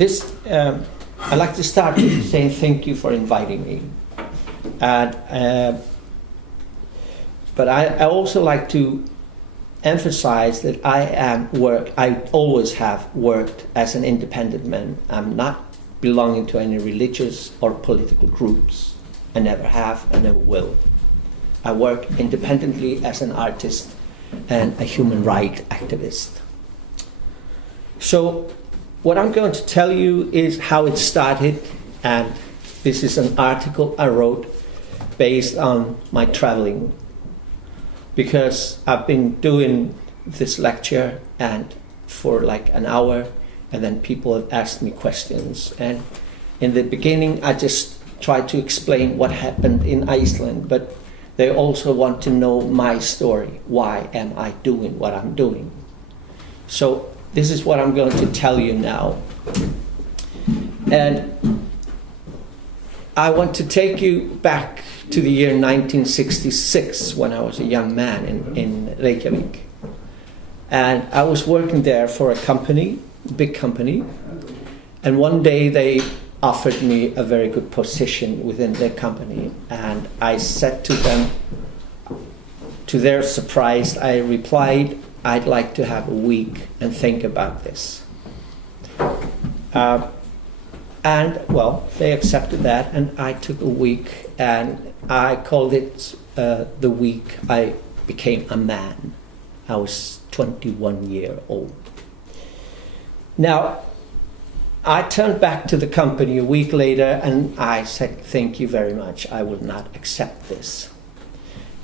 I'd like to start with saying thank you for inviting me. But I also like to emphasize that I always have worked as an independent man. I'm not belonging to any religious or political groups. I never have, I never will. I work independently as an artist and a human rights activist. So what I'm going to tell you is how it started, and this is an article I wrote based on my traveling, because I've been doing this lecture and for like an hour, and then people have asked me questions, and in the beginning I just tried to explain what happened in Iceland, but they also want to know my story. Why am I doing what I'm doing? So this is what I'm going to tell you now. And I want to take you back to the year 1966 when I was a young man in Reykjavik. And I was working there for a company, big company, and one day they offered me a very good position within their company, and I said to them, to their surprise, I replied, I'd like to have a week and think about this. And well, they accepted that, and I took a week, and I called it the week I became a man. I was 21 years old. Now, I turned back to the company a week later, and I said, thank you very much, I will not accept this.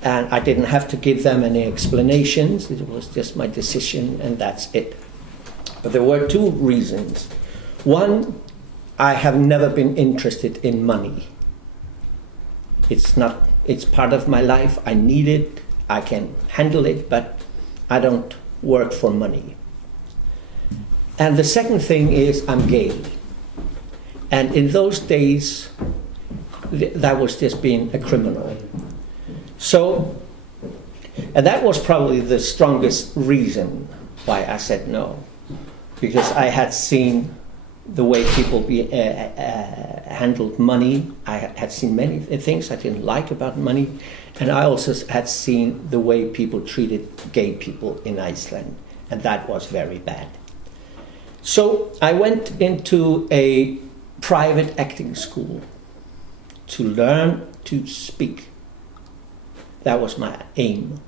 And I didn't have to give them any explanations, it was just my decision, and that's it. But there were two reasons. One, I have never been interested in money. It's part of my life, I need it, I can handle it, but I don't work for money. And the second thing is I'm gay. And in those days, that was just being a criminal. So, and that was probably the strongest reason why I said no. Because I had seen the way people handled money. I had seen many things I didn't like about money. And I also had seen the way people treated gay people in Iceland. And that was very bad. So I went into a private acting school to learn to speak. That was my aim.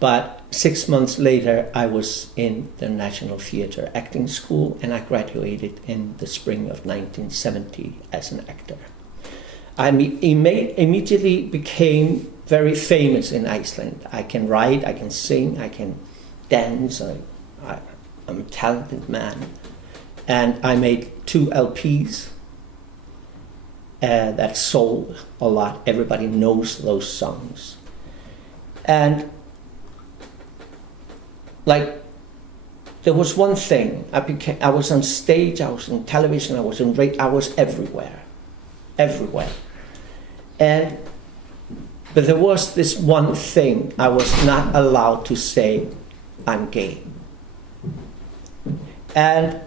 But 6 months later, I was in the National Theatre Acting School, and I graduated in the spring of 1970 as an actor. I immediately became very famous in Iceland. I can write, I can sing, I can dance, I'm a talented man. And I made 2 LPs that sold a lot. Everybody knows those songs. And like, there was one thing. I was on stage, I was on television, I was in radio, I was everywhere. But there was this one thing. I was not allowed to say, I'm gay. And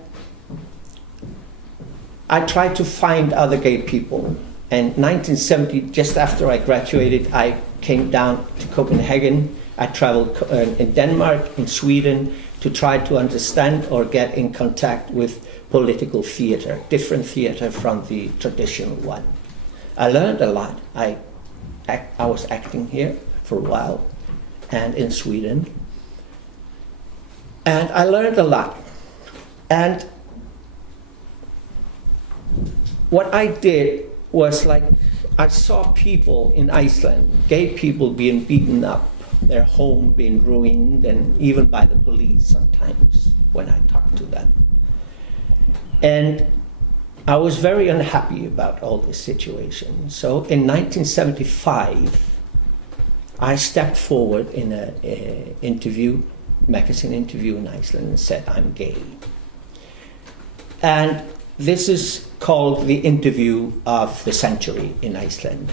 I tried to find other gay people. And 1970, just after I graduated, I came down to Copenhagen. I traveled in Denmark, in Sweden, to try to understand or get in contact with political theater, different theater from the traditional one. I learned a lot. I was acting here for a while, and in Sweden. And I learned a lot. And what I did was, like, I saw people in Iceland, gay people being beaten up, their home being ruined, and even by the police sometimes when I talked to them. And I was very unhappy about all this situation. So in 1975, I stepped forward in an magazine interview in Iceland and said, I'm gay. And this is called the interview of the century in Iceland.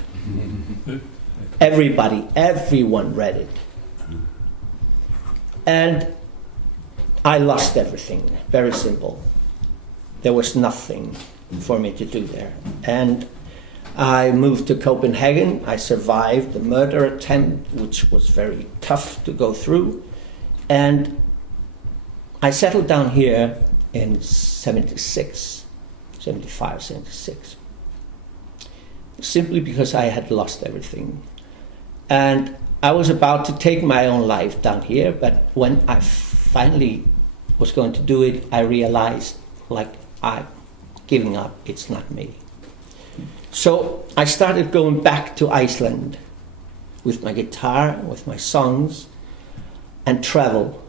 Everyone read it. And I lost everything, very simple. there was nothing for me to do there. And I moved to Copenhagen. I survived the murder attempt, which was very tough to go through. And I settled down here in 76, 75, 76, simply because I had lost everything. And I was about to take my own life down here, but when I finally was going to do it, I realized, like, I'm giving up, it's not me. So I started going back to Iceland with my guitar, with my songs, and travel.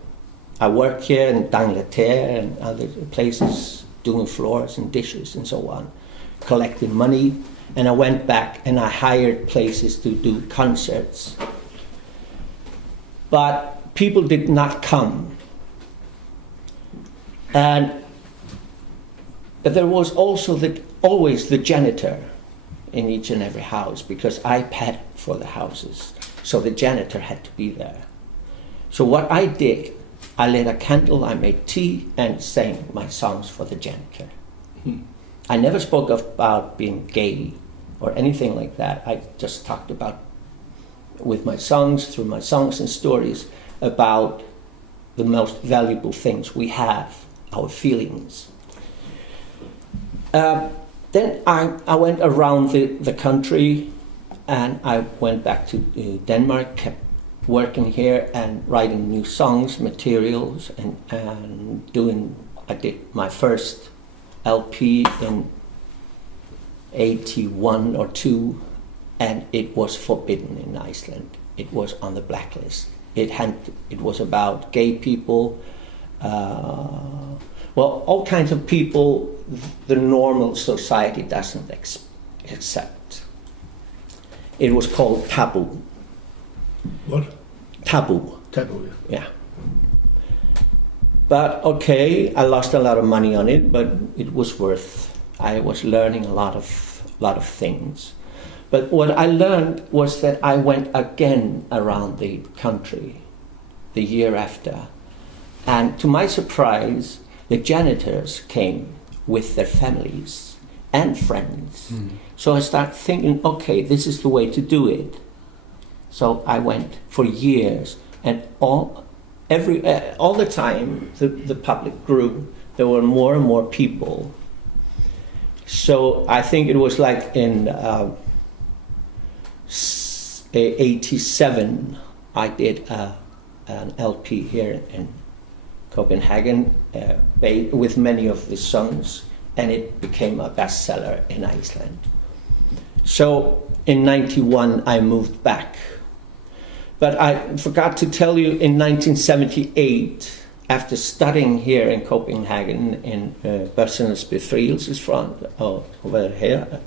I worked here in Dangleter and other places, doing floors and dishes and so on, collecting money. And I went back and I hired places to do concerts. But people did not come. And there was also always the janitor in each and every house, because I paid for the houses. So the janitor had to be there. So what I did, I lit a candle, I made tea, and sang my songs for the janitor. I never spoke about being gay or anything like that. I just talked about, with my songs, through my songs and stories, about the most valuable things we have, our feelings. Then I went around the country, and I went back to Denmark, kept working here and writing new songs, materials, and I did my first LP in 81 or 2, and it was forbidden in Iceland. It was on the blacklist. It was about gay people, all kinds of people the normal society doesn't accept. It was called taboo. What? Taboo. Taboo, yeah. But okay, I lost a lot of money on it, but it was worth. I was learning a lot of things. But what I learned was that I went again around the country the year after. And to my surprise, the janitors came with their families and friends. Mm. So I started thinking, okay, this is the way to do it. So I went for years, and all the time the public grew. There were more and more people. So I think it was like in 87, I did an LP here in Copenhagen with many of the songs, and it became a bestseller in Iceland. So in 91, I moved back. But I forgot to tell you, in 1978, after studying here in Copenhagen in Bøssernes Befrielsesfront, over here,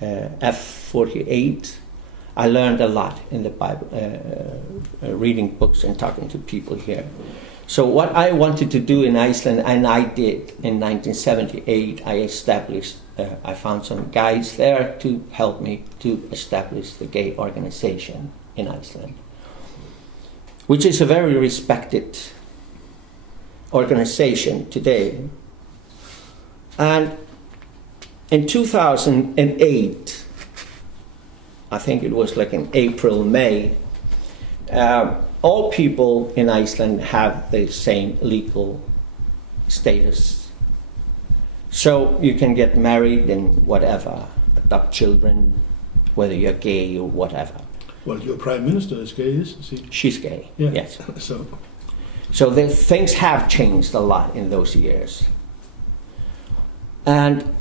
F48, I learned a lot in the Bible, reading books and talking to people here. So what I wanted to do in Iceland, and I did in 1978, I found some guys there to help me to establish the gay organization in Iceland, which is a very respected organization today. And in 2008, I think it was like in April, May, all people in Iceland have the same legal status. So you can get married and whatever, adopt children, whether you're gay or whatever. Well, your prime minister is gay, isn't she? She's gay, yeah. Yes. So the things have changed a lot in those years. And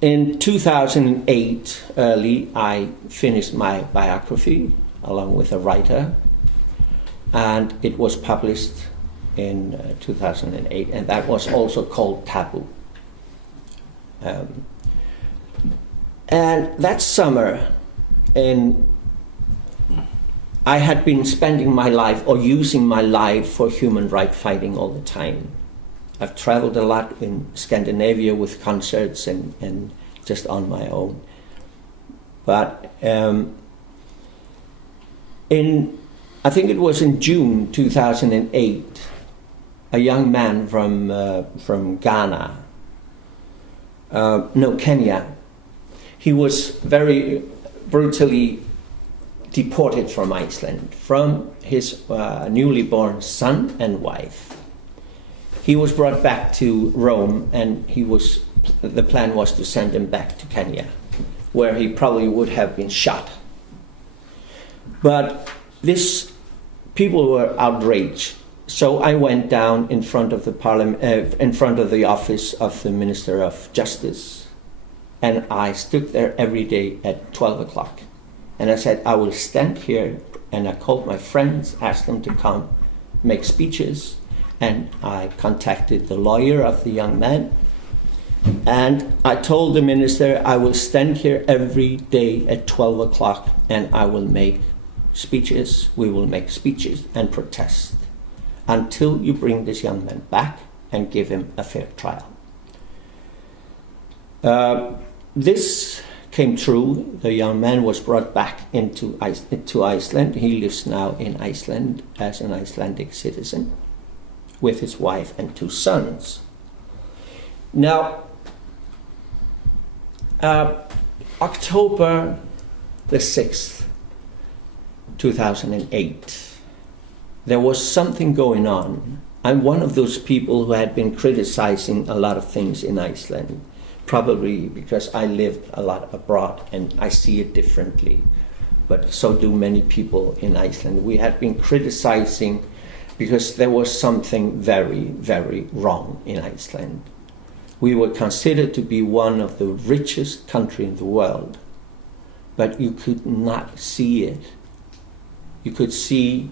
in 2008, early, I finished my biography along with a writer, and it was published in 2008, and that was also called Taboo. And that summer, I had been spending my life or using my life for human rights fighting all the time. I've traveled a lot in Scandinavia with concerts and just on my own. But I think it was in June 2008, a young man from Ghana, no, Kenya. He was very brutally deported from Iceland, from his newly born son and wife. He was brought back to Rome, and the plan was to send him back to Kenya, where he probably would have been shot. But people were outraged. So I went down in front of the in front of the office of the Minister of Justice, and I stood there every day at 12 o'clock. And I said, I will stand here, and I called my friends, asked them to come make speeches, and I contacted the lawyer of the young man, and I told the minister, I will stand here every day at 12 o'clock, and I will make speeches, we will make speeches and protest until you bring this young man back and give him a fair trial. This came true. The young man was brought back to Iceland. He lives now in Iceland as an Icelandic citizen with his wife and 2 sons. Now, October the 6th, 2008, there was something going on. I'm one of those people who had been criticizing a lot of things in Iceland, probably because I lived a lot abroad and I see it differently, but so do many people in Iceland. We had been criticizing because there was something very, very wrong in Iceland. We were considered to be one of the richest countries in the world, but you could not see it. You could see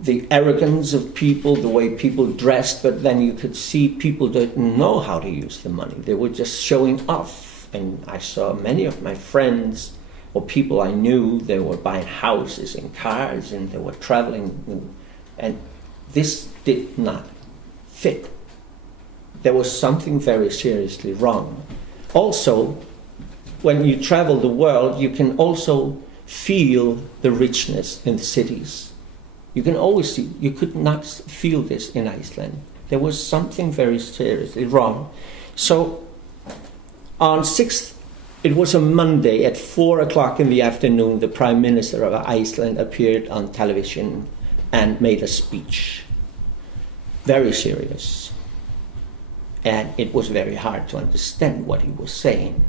the arrogance of people, the way people dressed, but then you could see people didn't know how to use the money. They were just showing off. And I saw many of my friends or people I knew, they were buying houses and cars and they were traveling. And this did not fit. There was something very seriously wrong. Also, when you travel the world, you can also feel the richness in the cities. You can always see, you could not feel this in Iceland. There was something very seriously wrong. So on 6th, it was a Monday at 4 o'clock in the afternoon, the Prime Minister of Iceland appeared on television and made a speech. Very serious. And it was very hard to understand what he was saying.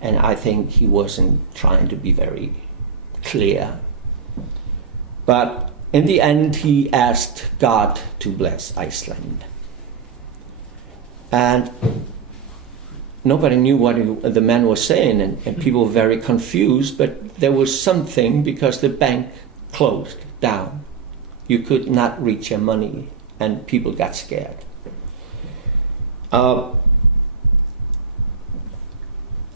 And I think he wasn't trying to be very clear. But in the end, he asked God to bless Iceland. And nobody knew what the man was saying, and people were very confused, but there was something because the bank closed down. You could not reach your money, and people got scared.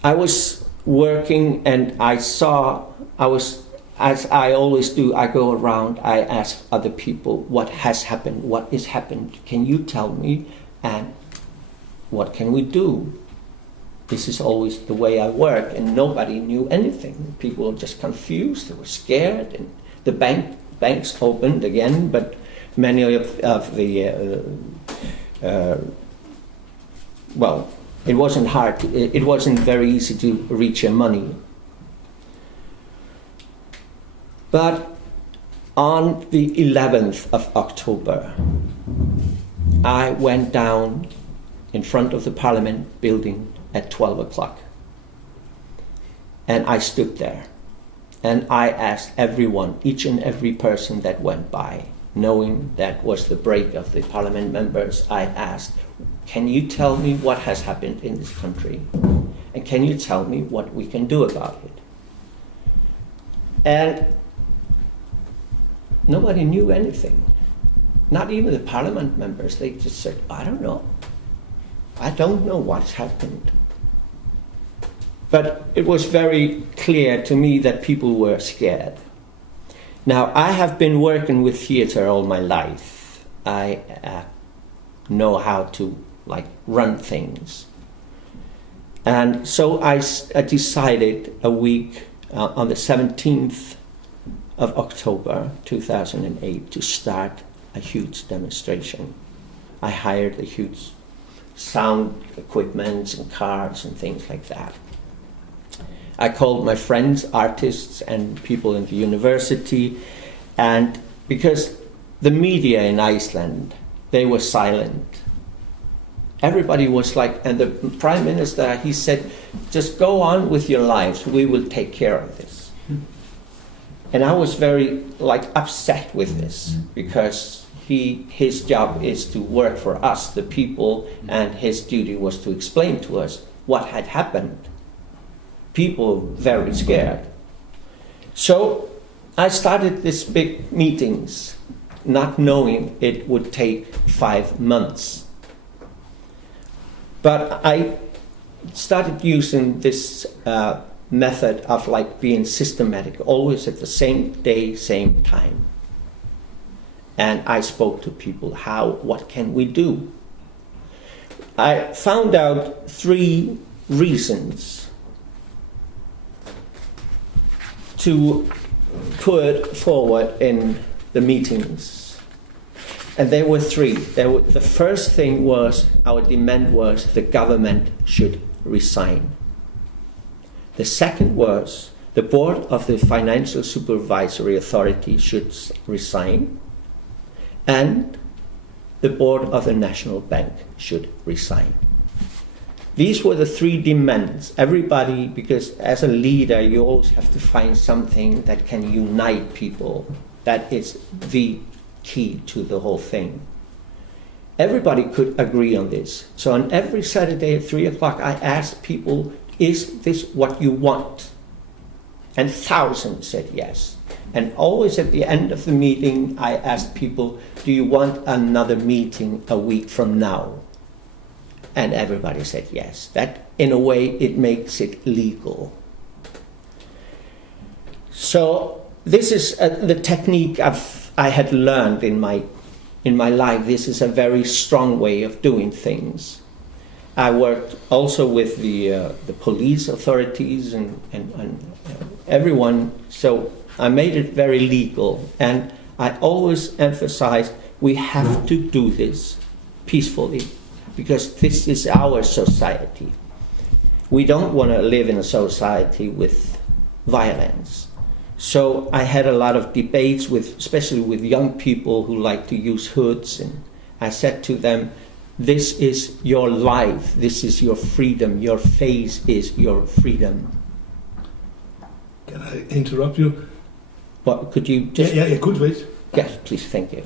I was working and as I always do, I go around, I ask other people what has happened, what is happened, can you tell me, and what can we do? This is always the way I work, and nobody knew anything. People were just confused, they were scared, and the banks opened again, but many of the it wasn't hard. It wasn't very easy to reach your money. But on the 11th of October, I went down in front of the Parliament building at 12 o'clock. And I stood there. And I asked everyone, each and every person that went by, knowing that was the break of the Parliament members, I asked, can you tell me what has happened in this country? And can you tell me what we can do about it? And nobody knew anything. Not even the Parliament members. They just said, I don't know. I don't know what's happened. But it was very clear to me that people were scared. Now, I have been working with theater all my life. I know how to run things. And so I decided a week on the 17th of October 2008 to start a huge demonstration. I hired a huge sound equipment and cars and things like that. I called my friends, artists, and people in the university, and because the media in Iceland, they were silent. Everybody was like, and the prime minister, he said, just go on with your lives, we will take care of this. And I was very upset with this, because his job is to work for us, the people, and his duty was to explain to us what had happened. People were very scared. So I started these big meetings, not knowing it would take 5 months. But I started using this method of being systematic, always at the same day, same time. And I spoke to people, what can we do? I found out 3 reasons to put forward in the meetings. And there were 3. The first thing was, our demand was the government should resign. The second was, the board of the Financial Supervisory Authority should resign. And the board of the National Bank should resign. These were the 3 demands. Everybody, because as a leader, you always have to find something that can unite people. That is the key to the whole thing. Everybody could agree on this. So on every Saturday at 3 o'clock, I asked people, is this what you want? And thousands said yes. And always at the end of the meeting, I asked people, do you want another meeting a week from now? And everybody said yes. That, in a way, it makes it legal. So this is the technique I had learned in my life. This is a very strong way of doing things. I worked also with the police authorities and everyone, so I made it very legal. And I always emphasized we have to do this peacefully, because this is our society. We don't want to live in a society with violence. So I had a lot of debates especially with young people who like to use hoods, and I said to them, this is your life, this is your freedom, your face is your freedom. Can I interrupt you? What, could you just... Yeah, good, wait. Yes, please, thank you.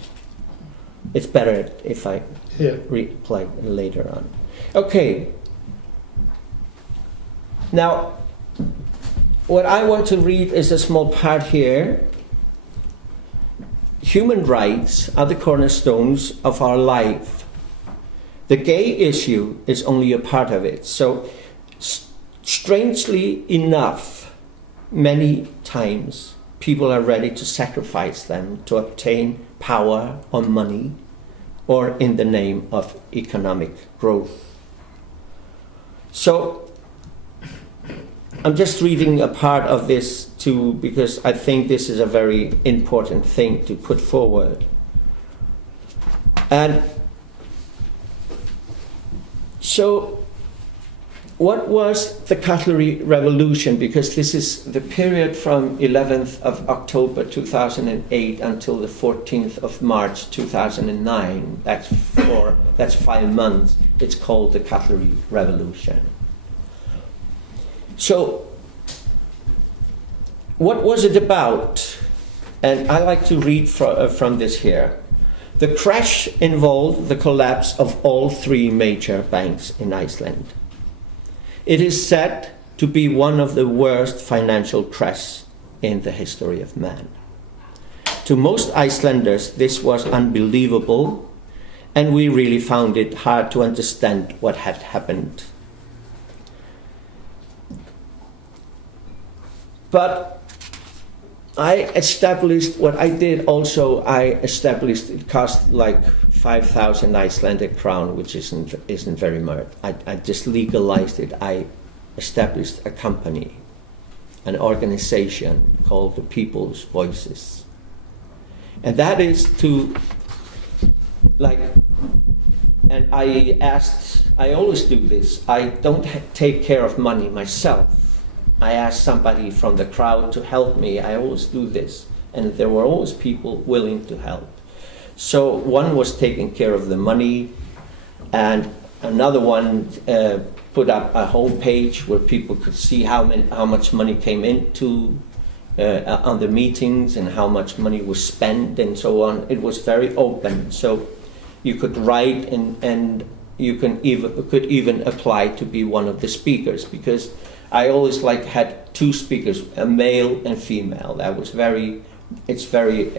It's better if I reply later on. Okay. Now, what I want to read is a small part here. Human rights are the cornerstones of our life. The gay issue is only a part of it. So, strangely enough, many times people are ready to sacrifice them to obtain power or money, or in the name of economic growth. So, I'm just reading a part of this too, because I think this is a very important thing to put forward. And so, what was the Cutlery Revolution? Because this is the period from 11th of October 2008 until the 14th of March 2009. That's 5 months. It's called the Cutlery Revolution. So, what was it about? And I like to read from this here. The crash involved the collapse of all 3 major banks in Iceland. It is said to be one of the worst financial crashes in the history of man. To most Icelanders, this was unbelievable, and we really found it hard to understand what had happened. But I established what I did also. It cost like 5,000 Icelandic crown, which isn't very much. I just legalized it. I established a company, an organization called the People's Voices, and that is to like, and I always do this, I don't take care of money myself. I ask somebody from the crowd to help me. I always do this. And there were always people willing to help. So one was taking care of the money, and another one put up a homepage where people could see how much money came into on the meetings and how much money was spent and so on. It was very open, so you could write and you could even apply to be one of the speakers, because I always had two speakers, a male and female. It's very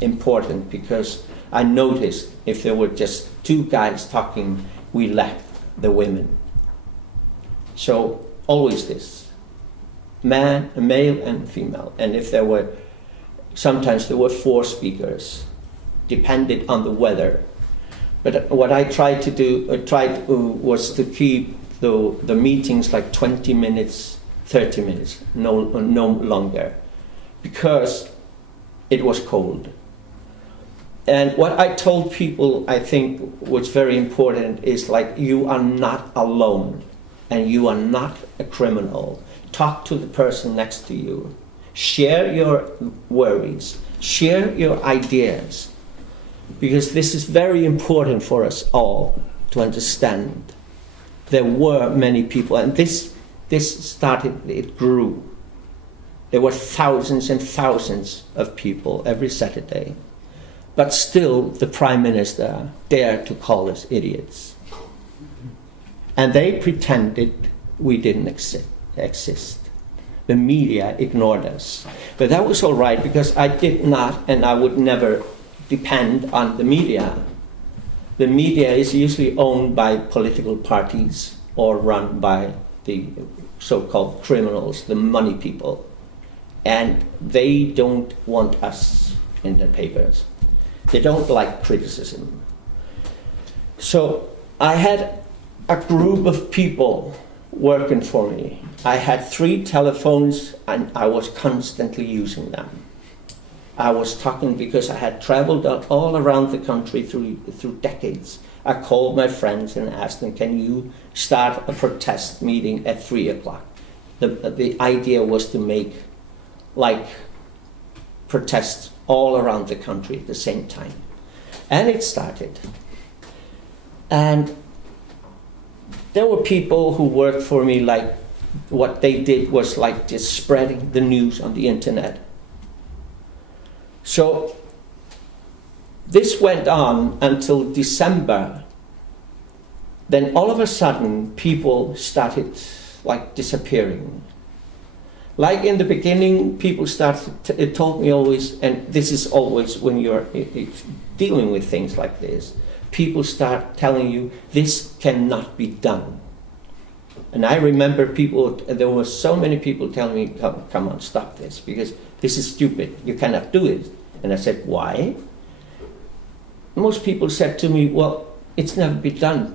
important, because I noticed if there were just two guys talking, we lacked the women. So always this, male and female. And if sometimes there were 4 speakers, depended on the weather. But what I tried to do was to keep the meetings like 20 minutes, 30 minutes, no longer, because it was cold. And what I told people, I think was very important, is like, you are not alone and you are not a criminal. Talk to the person next to you. Share your worries. Share your ideas. Because this is very important for us all to understand. There were many people, and this started, it grew. There were thousands and thousands of people every Saturday. But still, the Prime Minister dared to call us idiots. And they pretended we didn't exist. The media ignored us. But that was all right, because I did not, and I would never depend on the media. The media is usually owned by political parties or run by the so-called criminals, the money people. And they don't want us in their papers. They don't like criticism. So I had a group of people working for me. I had 3 telephones and I was constantly using them. I was talking because I had traveled all around the country through decades. I called my friends and asked them, can you start a protest meeting at 3 o'clock? The idea was to make protests all around the country at the same time. And it started. And there were people who worked for me, what they did was just spreading the news on the internet. So this went on until December. Then all of a sudden, people started disappearing. Like in the beginning, people it told me always, and this is always when you're dealing with things like this, people start telling you, this cannot be done. And I remember there were so many people telling me, come on, stop this, because this is stupid, you cannot do it. And I said, why? Most people said to me, well, it's never been done.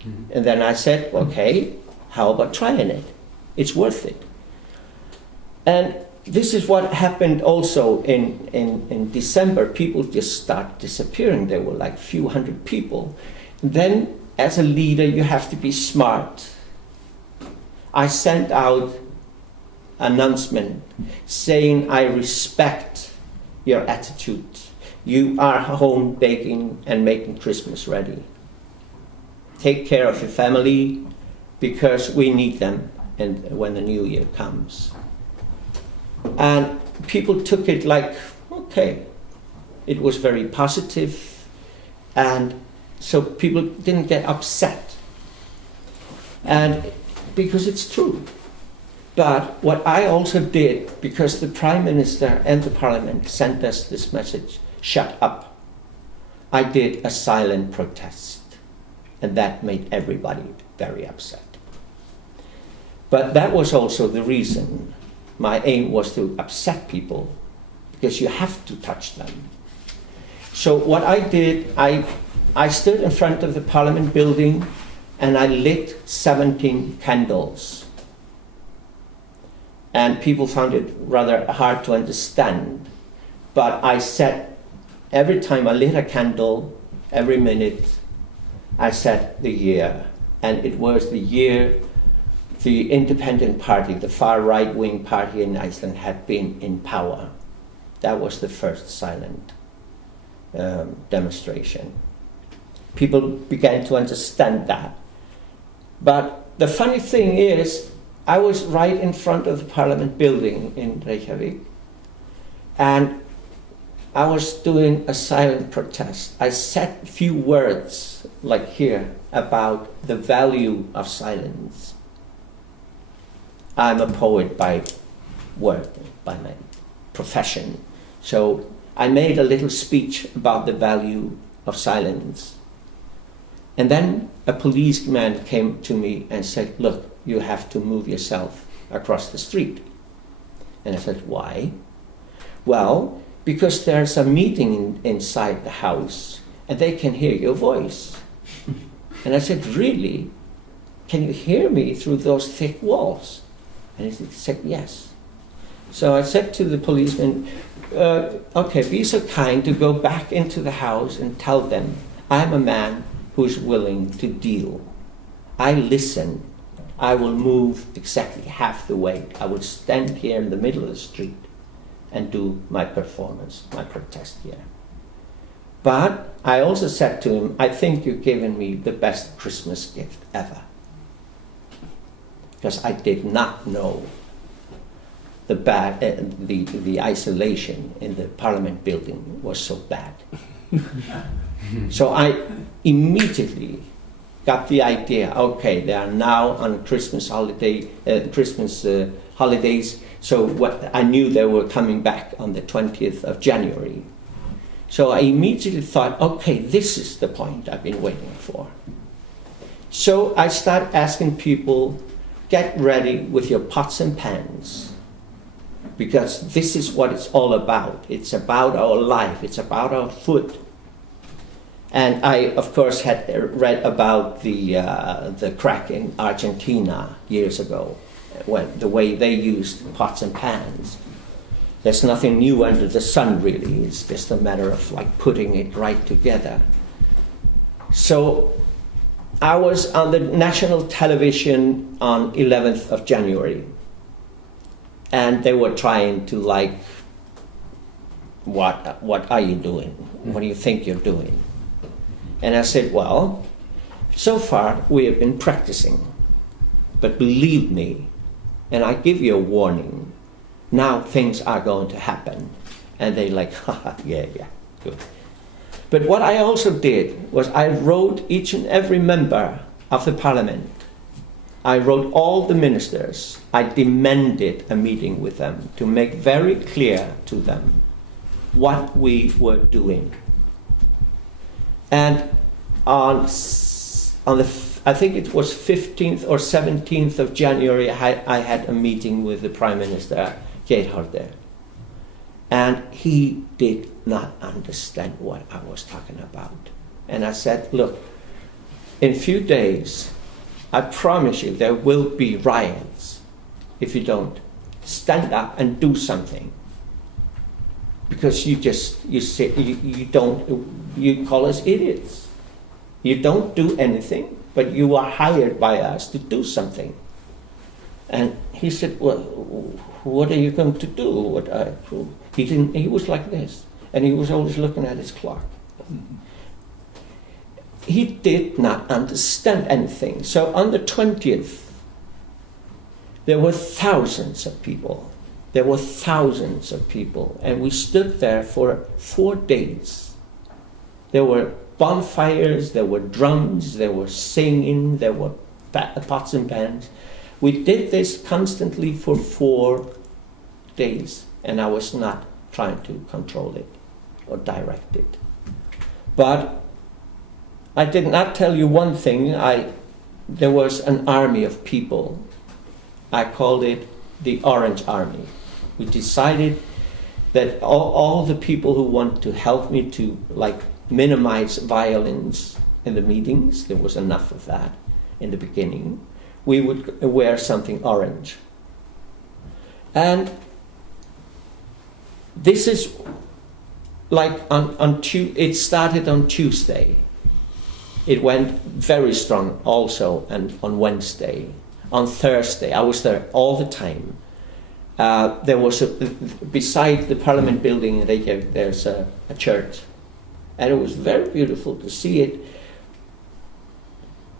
Mm-hmm. And then I said, okay, how about trying it? It's worth it. And this is what happened also in December. People just start disappearing. There were a few hundred people. Then, as a leader, you have to be smart. I sent out an announcement saying, I respect your attitude. You are home baking and making Christmas ready. Take care of your family, because we need them when the new year comes. And people took it okay. It was very positive, and so people didn't get upset. And because it's true. But what I also did, because the Prime Minister and the Parliament sent us this message, shut up, I did a silent protest. And that made everybody very upset. But that was also the reason. My aim was to upset people, because you have to touch them. So what I did, I stood in front of the Parliament building and I lit 17 candles. And people found it rather hard to understand. But I said, every time I lit a candle, every minute. I said the year, and it was the year the Independent Party, the far right-wing party in Iceland, had been in power. That was the first silent demonstration. People began to understand that. But the funny thing is, I was right in front of the Parliament building in Reykjavik, and I was doing a silent protest. I said a few words, like here, about the value of silence. I'm a poet by word, by my profession. So I made a little speech about the value of silence. And then a policeman came to me and said, look, you have to move yourself across the street. And I said, why? Well, because there's a meeting inside the house and they can hear your voice. And I said, really? Can you hear me through those thick walls? And he said, yes. So I said to the policeman, okay, be so kind to go back into the house and tell them I'm a man who is willing to deal. I listen. I will move exactly half the way. I will stand here in the middle of the street and do my performance, my protest here. But I also said to him, I think you've given me the best Christmas gift ever. Because I did not know the isolation in the Parliament building was so bad. So I immediately got the idea, okay, they are now on Christmas holidays, so I knew they were coming back on the 20th of January. So I immediately thought, okay, this is the point I've been waiting for. So I started asking people, get ready with your pots and pans, because this is what it's all about. It's about our life, it's about our food. And I, of course, had read about the crack in Argentina years ago, when the way they used pots and pans. There's nothing new under the sun, really. It's just a matter of like putting it right together. So I was on the national television on 11th of January, and they were trying to like, what are you doing? What do you think you're doing? And I said, well, so far we have been practicing, but believe me, and I give you a warning, now things are going to happen. And they like, haha, yeah, good. But what I also did was I wrote each and every member of the Parliament. I wrote all the ministers. I demanded a meeting with them to make very clear to them what we were doing. And on the, I think it was 15th or 17th of January, I had a meeting with the Prime Minister, Hördur. And he did not understand what I was talking about. And I said, look, in a few days, I promise you there will be riots if you don't stand up and do something. Because you call us idiots. You don't do anything, but you are hired by us to do something. And he said, well, what are you going to do? He was like this, and he was always looking at his clock. He did not understand anything. So on the 20th, there were thousands of people. There were thousands of people, and we stood there for 4 days. There were bonfires, there were drums, there were singing, there were pots and pans. We did this constantly for 4 days, and I was not trying to control it or direct it. But I did not tell you one thing. There was an army of people. I called it the Orange Army. We decided that all the people who want to help me to minimize violence in the meetings, there was enough of that in the beginning, we would wear something orange. And this is like it started on Tuesday. It went very strong also, and on Wednesday. On Thursday, I was there all the time. There was beside the Parliament building in Reykjavik, there's a church, and it was very beautiful to see it.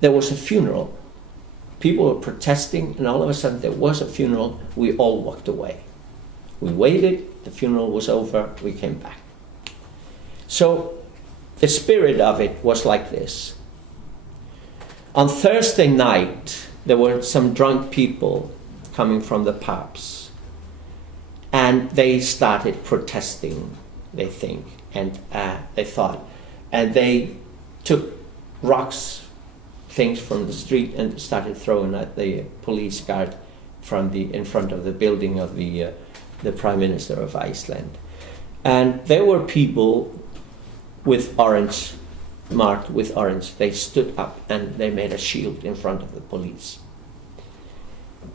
There was a funeral. People were protesting, and all of a sudden there was a funeral. We all walked away. We waited, the funeral was over, we came back. So the spirit of it was like this. On Thursday night, there were some drunk people coming from the pubs, and they started protesting, they think, and they thought, and they took rocks, things from the street, and started throwing at the police guard in front of the building of the Prime Minister of Iceland. And there were people with orange, marked with orange. They stood up and they made a shield in front of the police.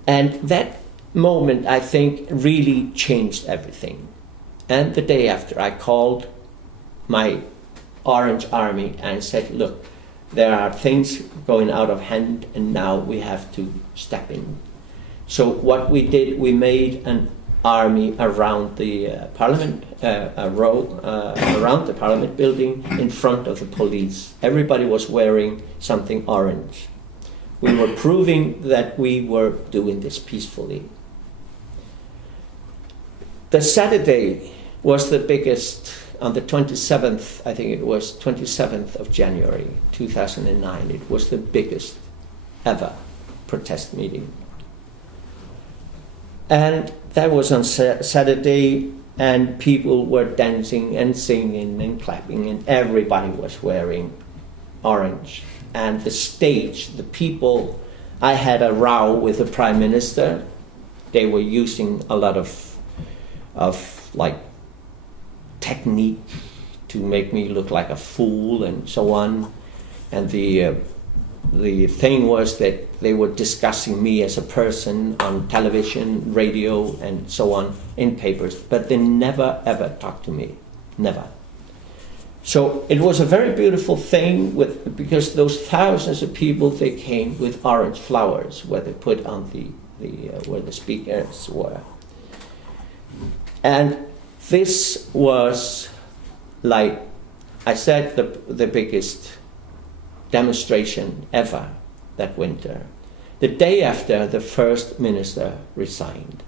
And that moment, I think, really changed everything. And the day after, I called my Orange Army and said, look, there are things going out of hand, and now we have to step in. So what we did, we made an army around the Parliament, around the Parliament building, in front of the police. Everybody was wearing something orange. We were proving that we were doing this peacefully. The Saturday was the biggest. On the 27th, I think it was 27th of January 2009, it was the biggest ever protest meeting. And that was on Saturday, and people were dancing and singing and clapping, and everybody was wearing orange. And the stage, the people, I had a row with the Prime Minister. They were using a lot of like technique to make me look like a fool and so on. And the thing was that they were discussing me as a person on television, radio, and so on, in papers, but they never ever talked to me, never. So it was a very beautiful thing because those thousands of people, they came with orange flowers where they put on where the speakers were. And this was, like I said, the biggest demonstration ever that winter. The day after, the First Minister resigned.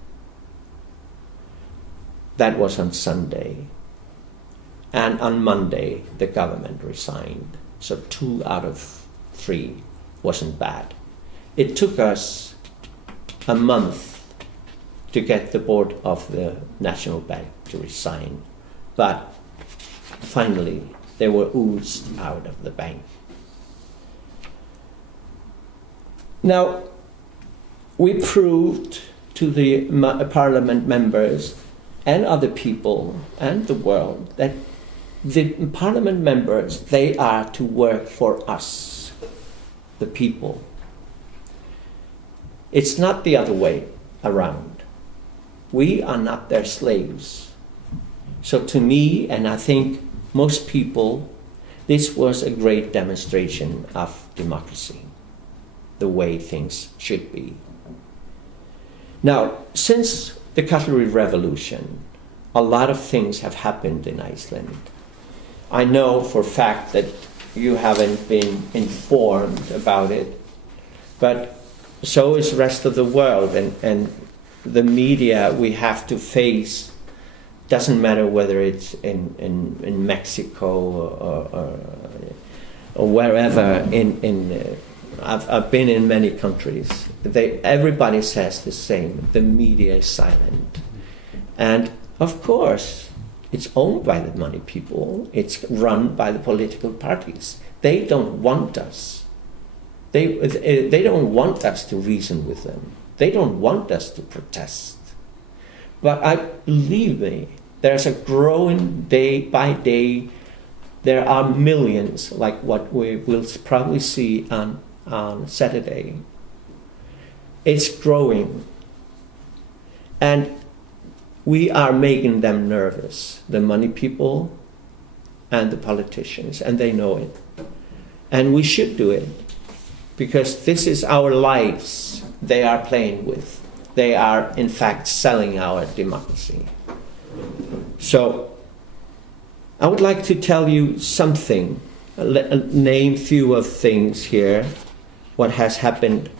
That was on Sunday. And on Monday, the government resigned. So 2 out of 3 wasn't bad. It took us a month to get the board of the National Bank to resign. But finally, they were oozed out of the bank. Now, we proved to the Parliament members and other people and the world that the Parliament members, they are to work for us, the people. It's not the other way around. We are not their slaves. So to me, and I think most people, this was a great demonstration of democracy, the way things should be. Now, since the Cutlery Revolution, a lot of things have happened in Iceland. I know for a fact that you haven't been informed about it, but so is the rest of the world, and the media we have to face. Doesn't matter whether it's in Mexico or wherever. I've been in many countries. Everybody says the same. The media is silent, and of course, it's owned by the money people. It's run by the political parties. They don't want us. They don't want us to reason with them. They don't want us to protest. But believe me, there's a growing day by day. There are millions, like what we will probably see on Saturday. It's growing. And we are making them nervous. The money people, and the politicians, and they know it. And we should do it, because this is our lives they are playing with. They are, in fact, selling our democracy. So, I would like to tell you something, name few of things here, what has happened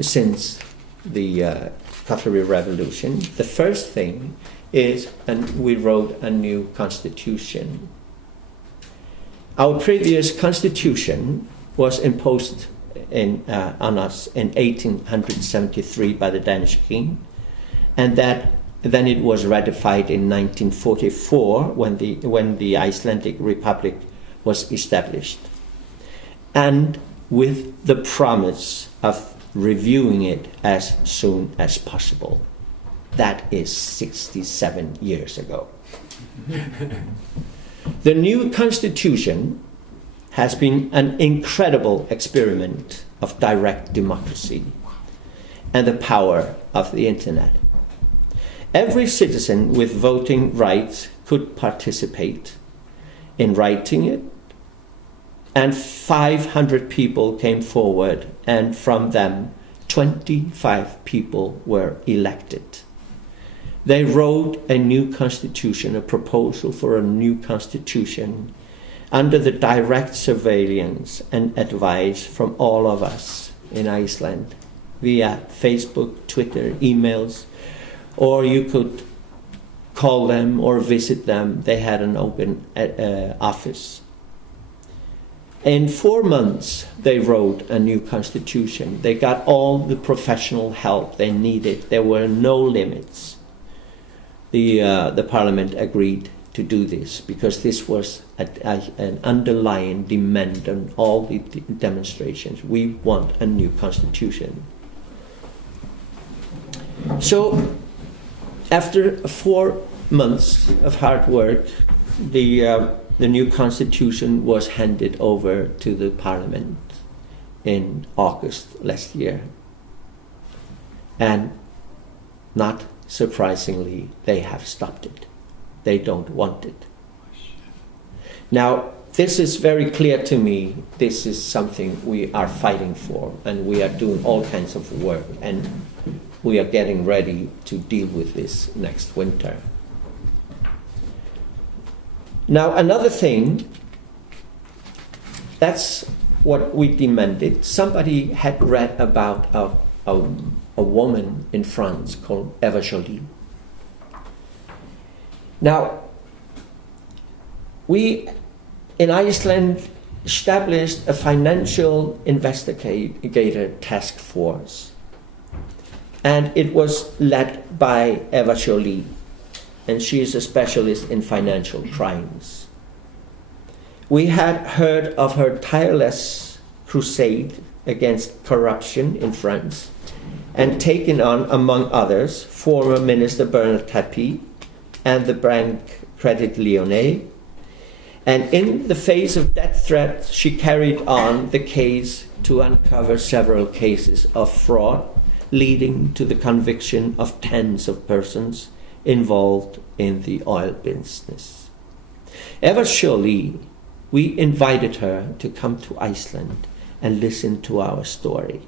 since the Cultural Revolution. The first thing is, and we wrote a new constitution. Our previous constitution was imposed on us in 1873 by the Danish king, and then it was ratified in 1944 when the Icelandic Republic was established, and with the promise of reviewing it as soon as possible. That is 67 years ago. The new constitution has been an incredible experiment of direct democracy and the power of the internet. Every citizen with voting rights could participate in writing it, and 500 people came forward, and from them 25 people were elected. They wrote a new constitution, a proposal for a new constitution, under the direct surveillance and advice from all of us in Iceland, via Facebook, Twitter, emails, or you could call them or visit them. They had an open office. In 4 months, they wrote a new constitution. They got all the professional help they needed. There were no limits. The parliament agreed to do this because this was an underlying demand on all the demonstrations. We want a new constitution. So, after 4 months of hard work, the new constitution was handed over to the parliament in August last year. And not surprisingly, they have stopped it. They don't want it. Now, this is very clear to me. This is something we are fighting for, and we are doing all kinds of work, and we are getting ready to deal with this next winter. Now, another thing, that's what we demanded. Somebody had read about a woman in France called Eva Joly. Now, we in Iceland established a financial investigator task force, and it was led by Eva Joly, and she is a specialist in financial crimes. We had heard of her tireless crusade against corruption in France, and taken on, among others, former Minister Bernard Tapie and the bank Credit Lyonnais. And in the face of death threats, she carried on the case to uncover several cases of fraud, leading to the conviction of tens of persons involved in the oil business. Ever Joly, we invited her to come to Iceland and listen to our story.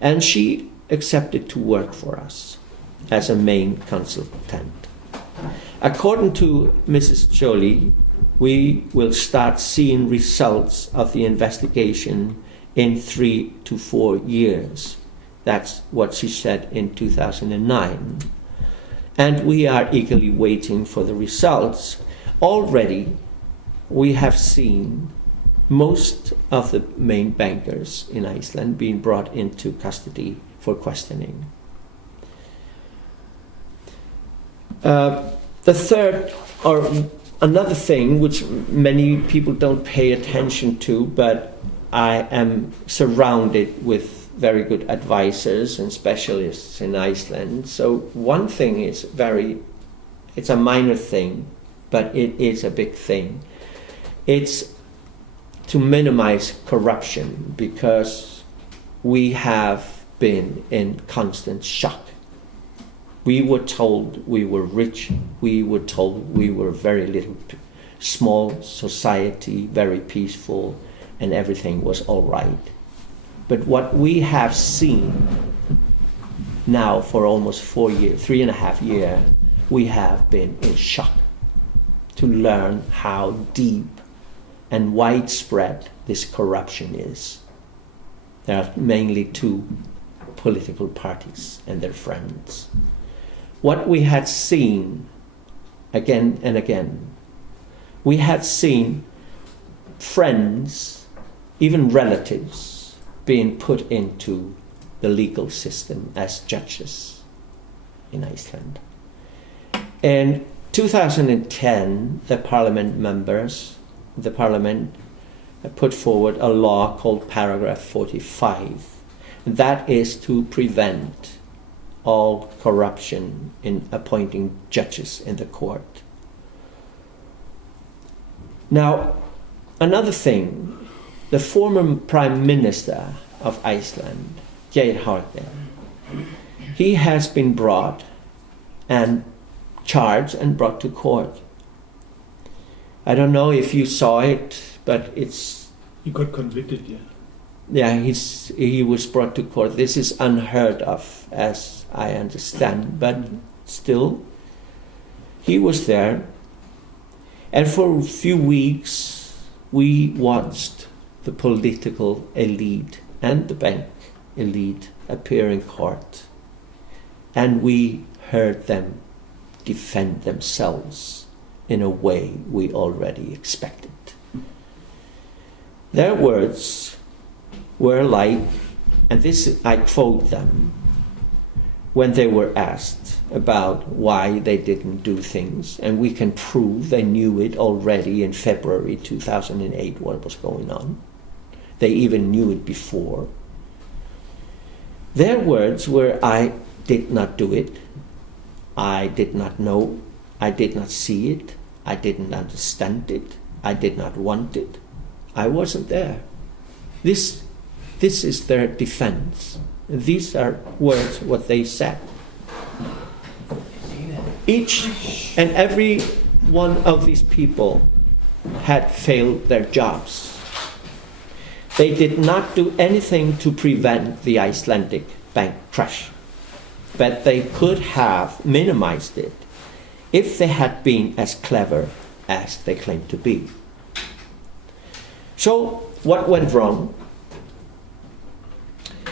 And she accepted to work for us as a main consultant. According to Mrs. Joly, we will start seeing results of the investigation in 3 to 4 years. That's what she said in 2009. And we are eagerly waiting for the results. Already, we have seen most of the main bankers in Iceland being brought into custody for questioning. The third, or another thing which many people don't pay attention to, but I am surrounded with very good advisors and specialists in Iceland. So one thing is it's a minor thing, but it is a big thing. It's to minimize corruption, because we have been in constant shock We were told we were rich. We were told we were very little, small society, very peaceful, and everything was all right. But what we have seen now for almost 4 years, 3.5 years, we have been in shock to learn how deep and widespread this corruption is. There are mainly two political parties and their friends. What we had seen again and again, we had seen friends, even relatives, being put into the legal system as judges in Iceland. In 2010, the parliament put forward a law called Paragraph 45. That is to prevent all corruption in appointing judges in the court. Now, another thing, the former Prime Minister of Iceland, Hördur, he has been brought and charged and brought to court. I don't know if you saw it, but it's... He got convicted, yeah. Yeah, he was brought to court. This is unheard of, as I understand, but still, he was there. And for a few weeks, we watched the political elite and the bank elite appear in court. And we heard them defend themselves in a way we already expected. Their words were like, and this I quote them, when they were asked about why they didn't do things, and we can prove they knew it already in February 2008 what was going on. They even knew it before. Their words were, I did not do it, I did not know, I did not see it, I didn't understand it, I did not want it, I wasn't there. This is their defense. These are words, what they said. Each and every one of these people had failed their jobs. They did not do anything to prevent the Icelandic bank crash, but they could have minimized it if they had been as clever as they claimed to be. So, what went wrong?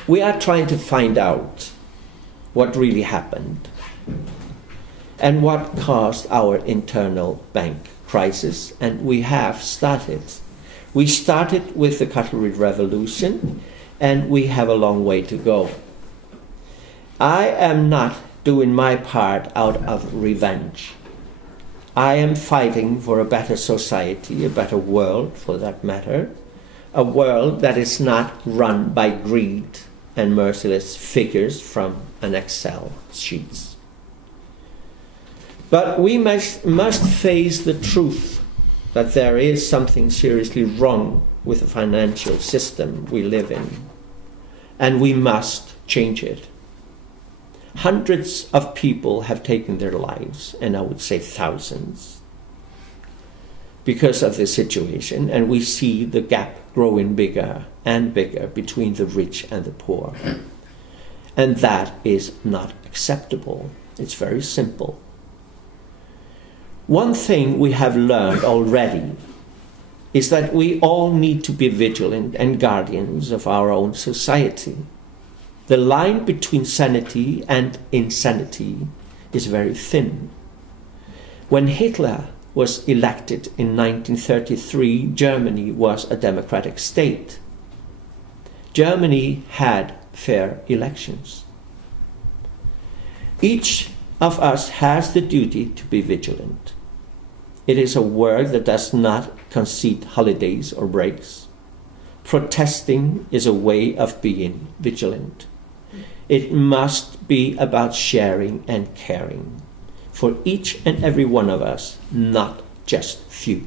We are trying to find out what really happened and what caused our internal bank crisis, and we have started. We started with the Cultural Revolution, and we have a long way to go. I am not doing my part out of revenge. I am fighting for a better society, a better world for that matter, a world that is not run by greed and merciless figures from an Excel sheets. But we must face the truth that there is something seriously wrong with the financial system we live in, and we must change it. Hundreds of people have taken their lives, and I would say thousands, because of this situation, and we see the gap growing bigger and bigger between the rich and the poor. And that is not acceptable. It's very simple. One thing we have learned already is that we all need to be vigilant and guardians of our own society. The line between sanity and insanity is very thin. When Hitler was elected in 1933, Germany was a democratic state. Germany had fair elections. Each of us has the duty to be vigilant. It is a word that does not concede holidays or breaks. Protesting is a way of being vigilant. It must be about sharing and caring for each and every one of us, not just few.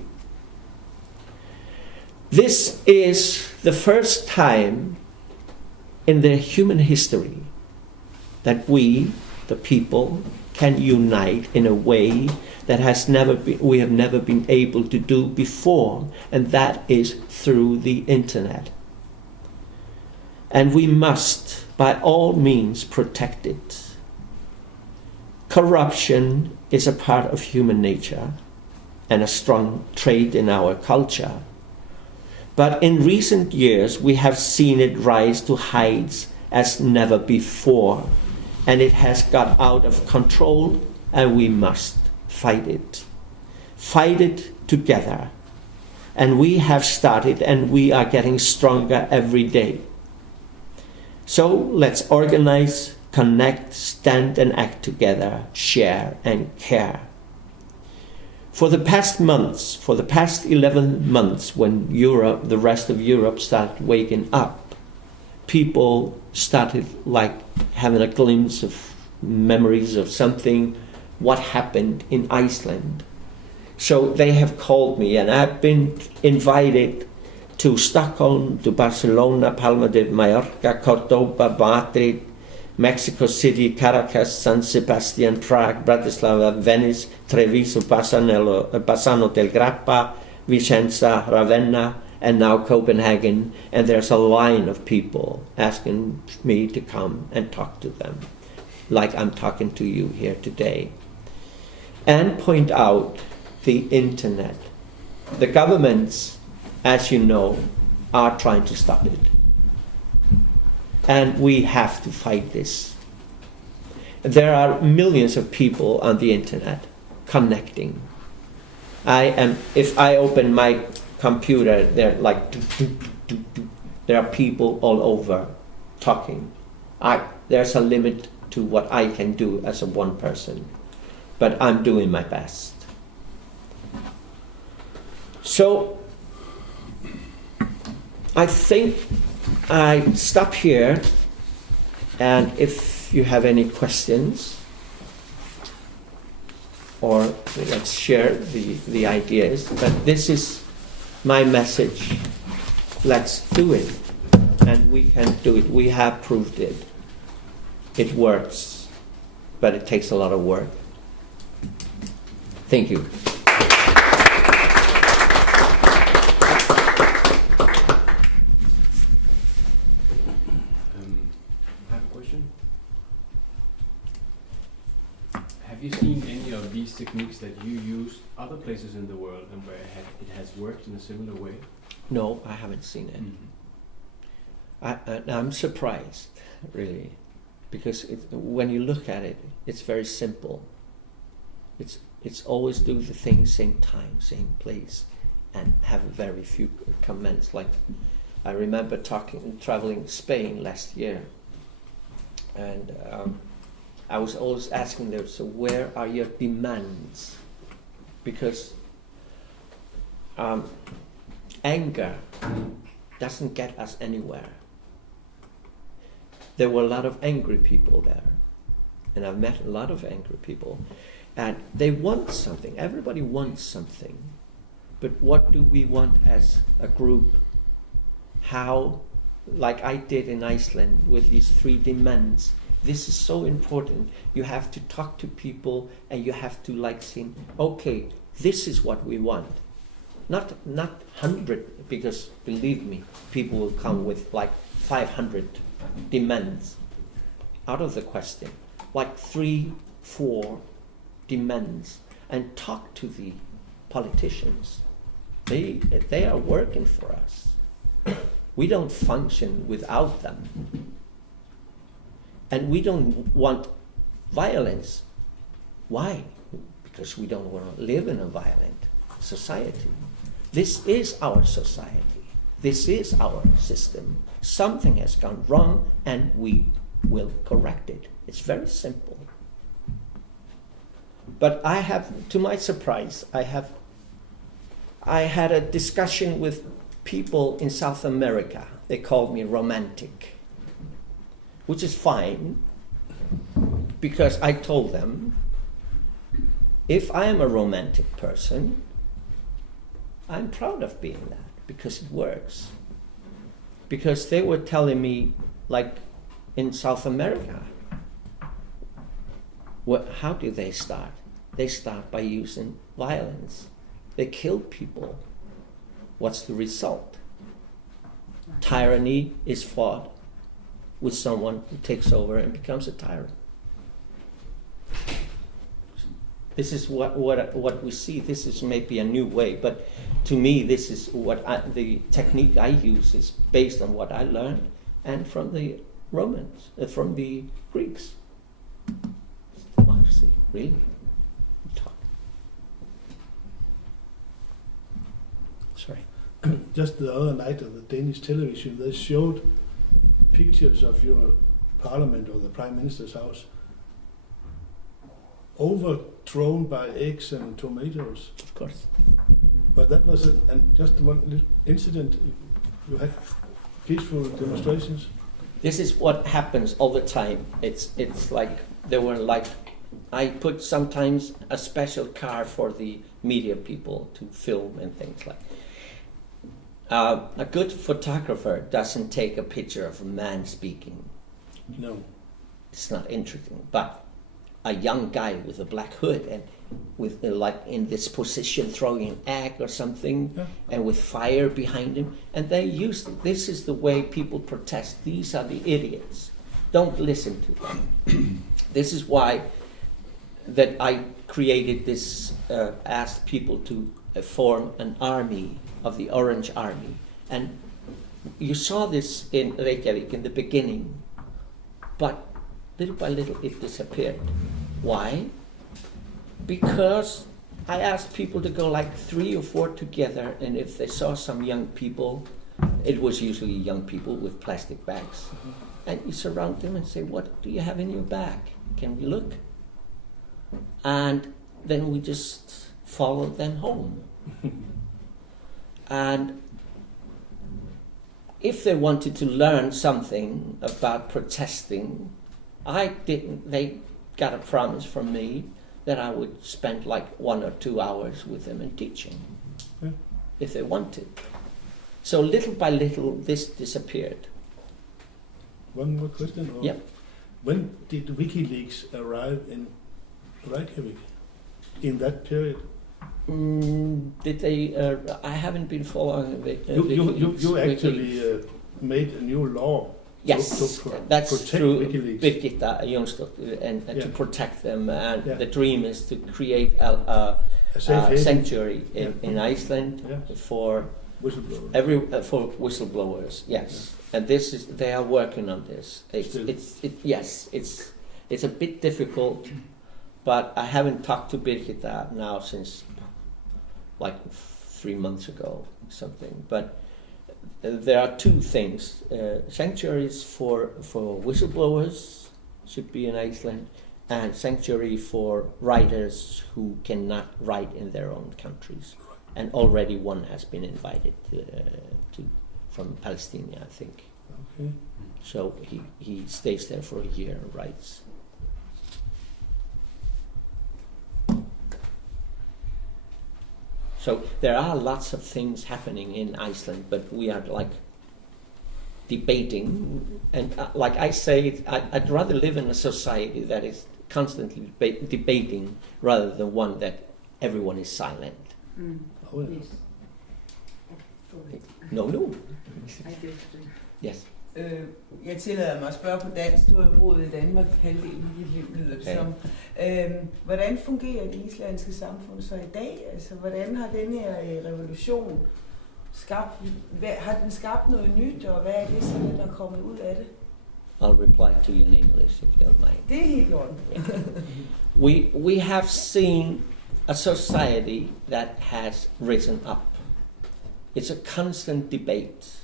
This is the first time in the human history that we the people can unite in a way that we have never been able to do before, and that is through the internet. And we must, by all means, protect it. Corruption is a part of human nature and a strong trait in our culture. But in recent years, we have seen it rise to heights as never before, and it has got out of control, and we must fight it. Fight it together. And we have started, and we are getting stronger every day. So let's organize, connect, stand and act together, share and care. For the past 11 months, when Europe, the rest of Europe started waking up, people started like having a glimpse of memories of something, what happened in Iceland. So they have called me, and I've been invited to Stockholm, to Barcelona, Palma de Mallorca, Cordoba, Madrid, Mexico City, Caracas, San Sebastian, Prague, Bratislava, Venice, Treviso, Bassano del Grappa, Vicenza, Ravenna, and now Copenhagen. And there's a line of people asking me to come and talk to them, like I'm talking to you here today, and point out the internet. The governments, as you know, are trying to stop it. And we have to fight this. There are millions of people on the internet connecting. If I open my computer, there are people all over talking. There's a limit to what I can do as a one person, but I'm doing my best. So I think I stop here, and if you have any questions, or let's share the ideas, but this is my message. Let's do it, and we can do it. We have proved it. It works, but it takes a lot of work. Thank you. Have you seen any of these techniques that you use other places in the world and where it has worked in a similar way? No, I haven't seen it. Mm-hmm. I'm surprised, really, because when you look at it, it's very simple. It's always do the thing same time, same place, and have very few comments. Like I remember traveling Spain last year, and I was always asking them, so where are your demands? Because anger doesn't get us anywhere. There were a lot of angry people there, and I've met a lot of angry people, and they want something. Everybody wants something, but what do we want as a group? How, like I did in Iceland with these 3 demands. This is so important. You have to talk to people, and you have to say, okay, this is what we want. Not 100, because believe me, people will come with 500 demands out of the question. 3, 4 demands, and talk to the politicians. They are working for us. We don't function without them. And we don't want violence. Why? Because we don't want to live in a violent society. This is our society. This is our system. Something has gone wrong, and we will correct it. It's very simple. But I have, to my surprise, I had a discussion with people in South America. They called me romantic, which is fine, because I told them, if I am a romantic person, I'm proud of being that, because it works. Because they were telling me, in South America, how do they start? They start by using violence. They kill people. What's the result? Tyranny is fought with someone who takes over and becomes a tyrant. This is what we see. This is maybe a new way, but to me, this is the technique I use is based on what I learned and from the Romans, from the Greeks. It's democracy, really. Sorry. Just the other night on the Danish television, they showed pictures of your parliament or the prime minister's house overthrown by eggs and tomatoes. Of course. But that was just one little incident. You had peaceful demonstrations. This is what happens all the time. It's like there were like I put sometimes a special car for the media people to film and things like. A good photographer doesn't take a picture of a man speaking. No. It's not interesting. But a young guy with a black hood and with like in this position throwing an egg or something, Yeah. and with fire behind him, and they used it. This is the way people protest. These are the idiots. Don't listen to them. This is why that I created this, asked people to form an army of the Orange Army. And you saw this in Reykjavik in the beginning, but little by little it disappeared. Why? Because I asked people to go like 3 or 4 together, and if they saw some young people, it was usually young people with plastic bags, and you surround them and say, what do you have in your bag? Can we look? And then we just follow them home. And if they wanted to learn something about protesting, they got a promise from me that I would spend like 1 or 2 hours with them and teaching, if they wanted. So little by little, this disappeared. One more question. Yeah. When did WikiLeaks arrive in Reykjavik? In that period? Did they? I haven't been following it. You actually made a new law. Yes, to that's protect through WikiLeaks. Birgitta Jónsdóttir, and Yeah. to protect them. And Yeah. the dream is to create a safe haven. sanctuary in, Yeah. in Iceland Yeah. for Whistleblower. for whistleblowers. Yes, and they are working on this. Still. It's a bit difficult, but I haven't talked to Birgitta now since like 3 months ago, something. But there are 2 things: sanctuaries for whistleblowers should be in Iceland, and sanctuary for writers who cannot write in their own countries. And already one has been invited from Palestine, I think. Okay. So he stays there for a year and writes. So there are lots of things happening in Iceland, but we are like debating. And like I say, I'd rather live in a society that is constantly debating rather than one that everyone is silent. Oh, yeah. Yes. No. Ej, det er Yes. Jeg tillader mig at spørge på dansk. Du har boet i Danmark halvdelen af dit liv, lyder det som. Hvordan fungerer det islandske samfund så i dag? Altså, hvordan har den her revolution har den skabt noget nyt, og hvad er det så, der er kommet ud af det? I'll reply to you in English if you don't mind. Det er helt i orden. We have seen a society that has risen up. It's a constant debate,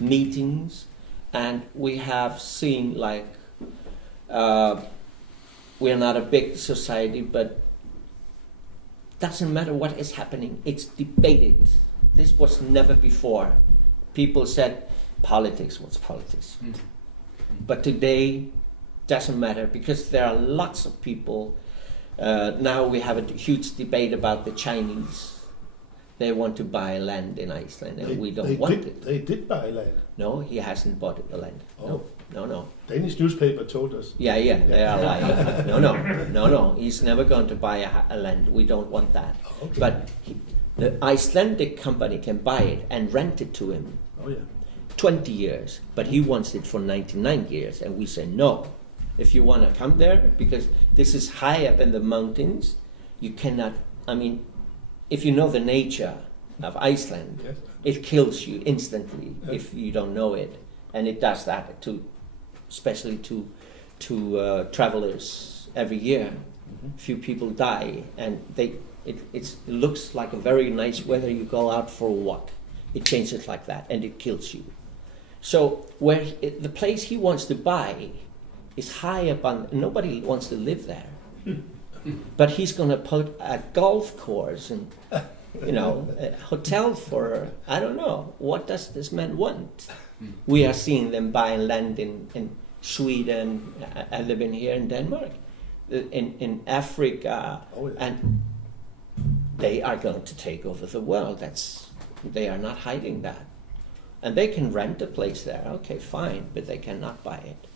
meetings, and we have seen like we're not a big society, but doesn't matter what is happening, it's debated. This was never before. People said politics was politics. But today doesn't matter because there are lots of people. Now we have a huge debate about the Chinese. They want to buy land in Iceland, and we don't want it. They did buy land. No, he hasn't bought the land. Oh. No. no. Danish newspaper told us. Yeah, they are lying. No. He's never going to buy a land. We don't want that. Okay. But the Icelandic company can buy it and rent it to him Oh yeah. 20 years, but he wants it for 99 years, and we say no. If you want to come there, because this is high up in the mountains, you cannot, I mean, if you know the nature of Iceland, Yes. it kills you instantly Yeah. if you don't know it, and it does that to, especially to travelers every year. Few people die, and it looks like a very nice weather. You go out for a walk, it changes like that, and it kills you. So the place he wants to buy is high up on. Nobody wants to live there, but he's going to put a golf course and a hotel for. I don't know, what does this man want? We are seeing them buying land in Sweden. I live in here in Denmark, in Africa, and they are going to take over the world. They are not hiding that. And they can rent a place there, okay, fine, but they cannot buy it.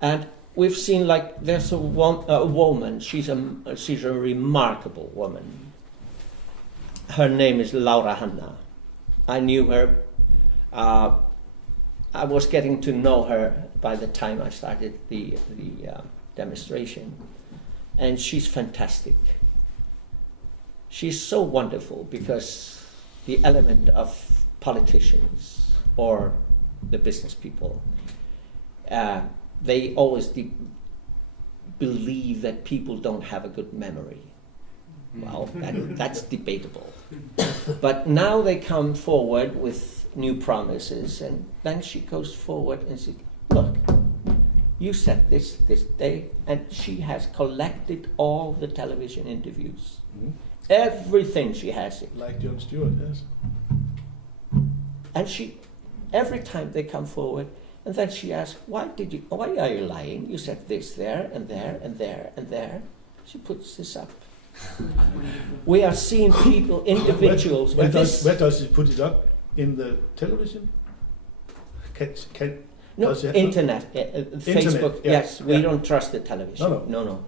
And we've seen, like, there's a woman, she's a remarkable woman. Her name is Laura Hanna. I knew her. I was getting to know her by the time I started the demonstration. And she's fantastic. She's so wonderful because the element of politicians or the business people, they always believe that people don't have a good memory. Well, that's debatable. But now they come forward with new promises, and then she goes forward and says, look, you said this day, and she has collected all the television interviews. Everything she has it. Like Jon Stewart, yes. And every time they come forward, and then she asks, why are you lying? You said this there, and there, and there, and there. She puts this up. We are seeing people, individuals. Where does she put it up? In the television? No, does it internet, Facebook. Yeah, yes, we yeah. don't trust the television. No.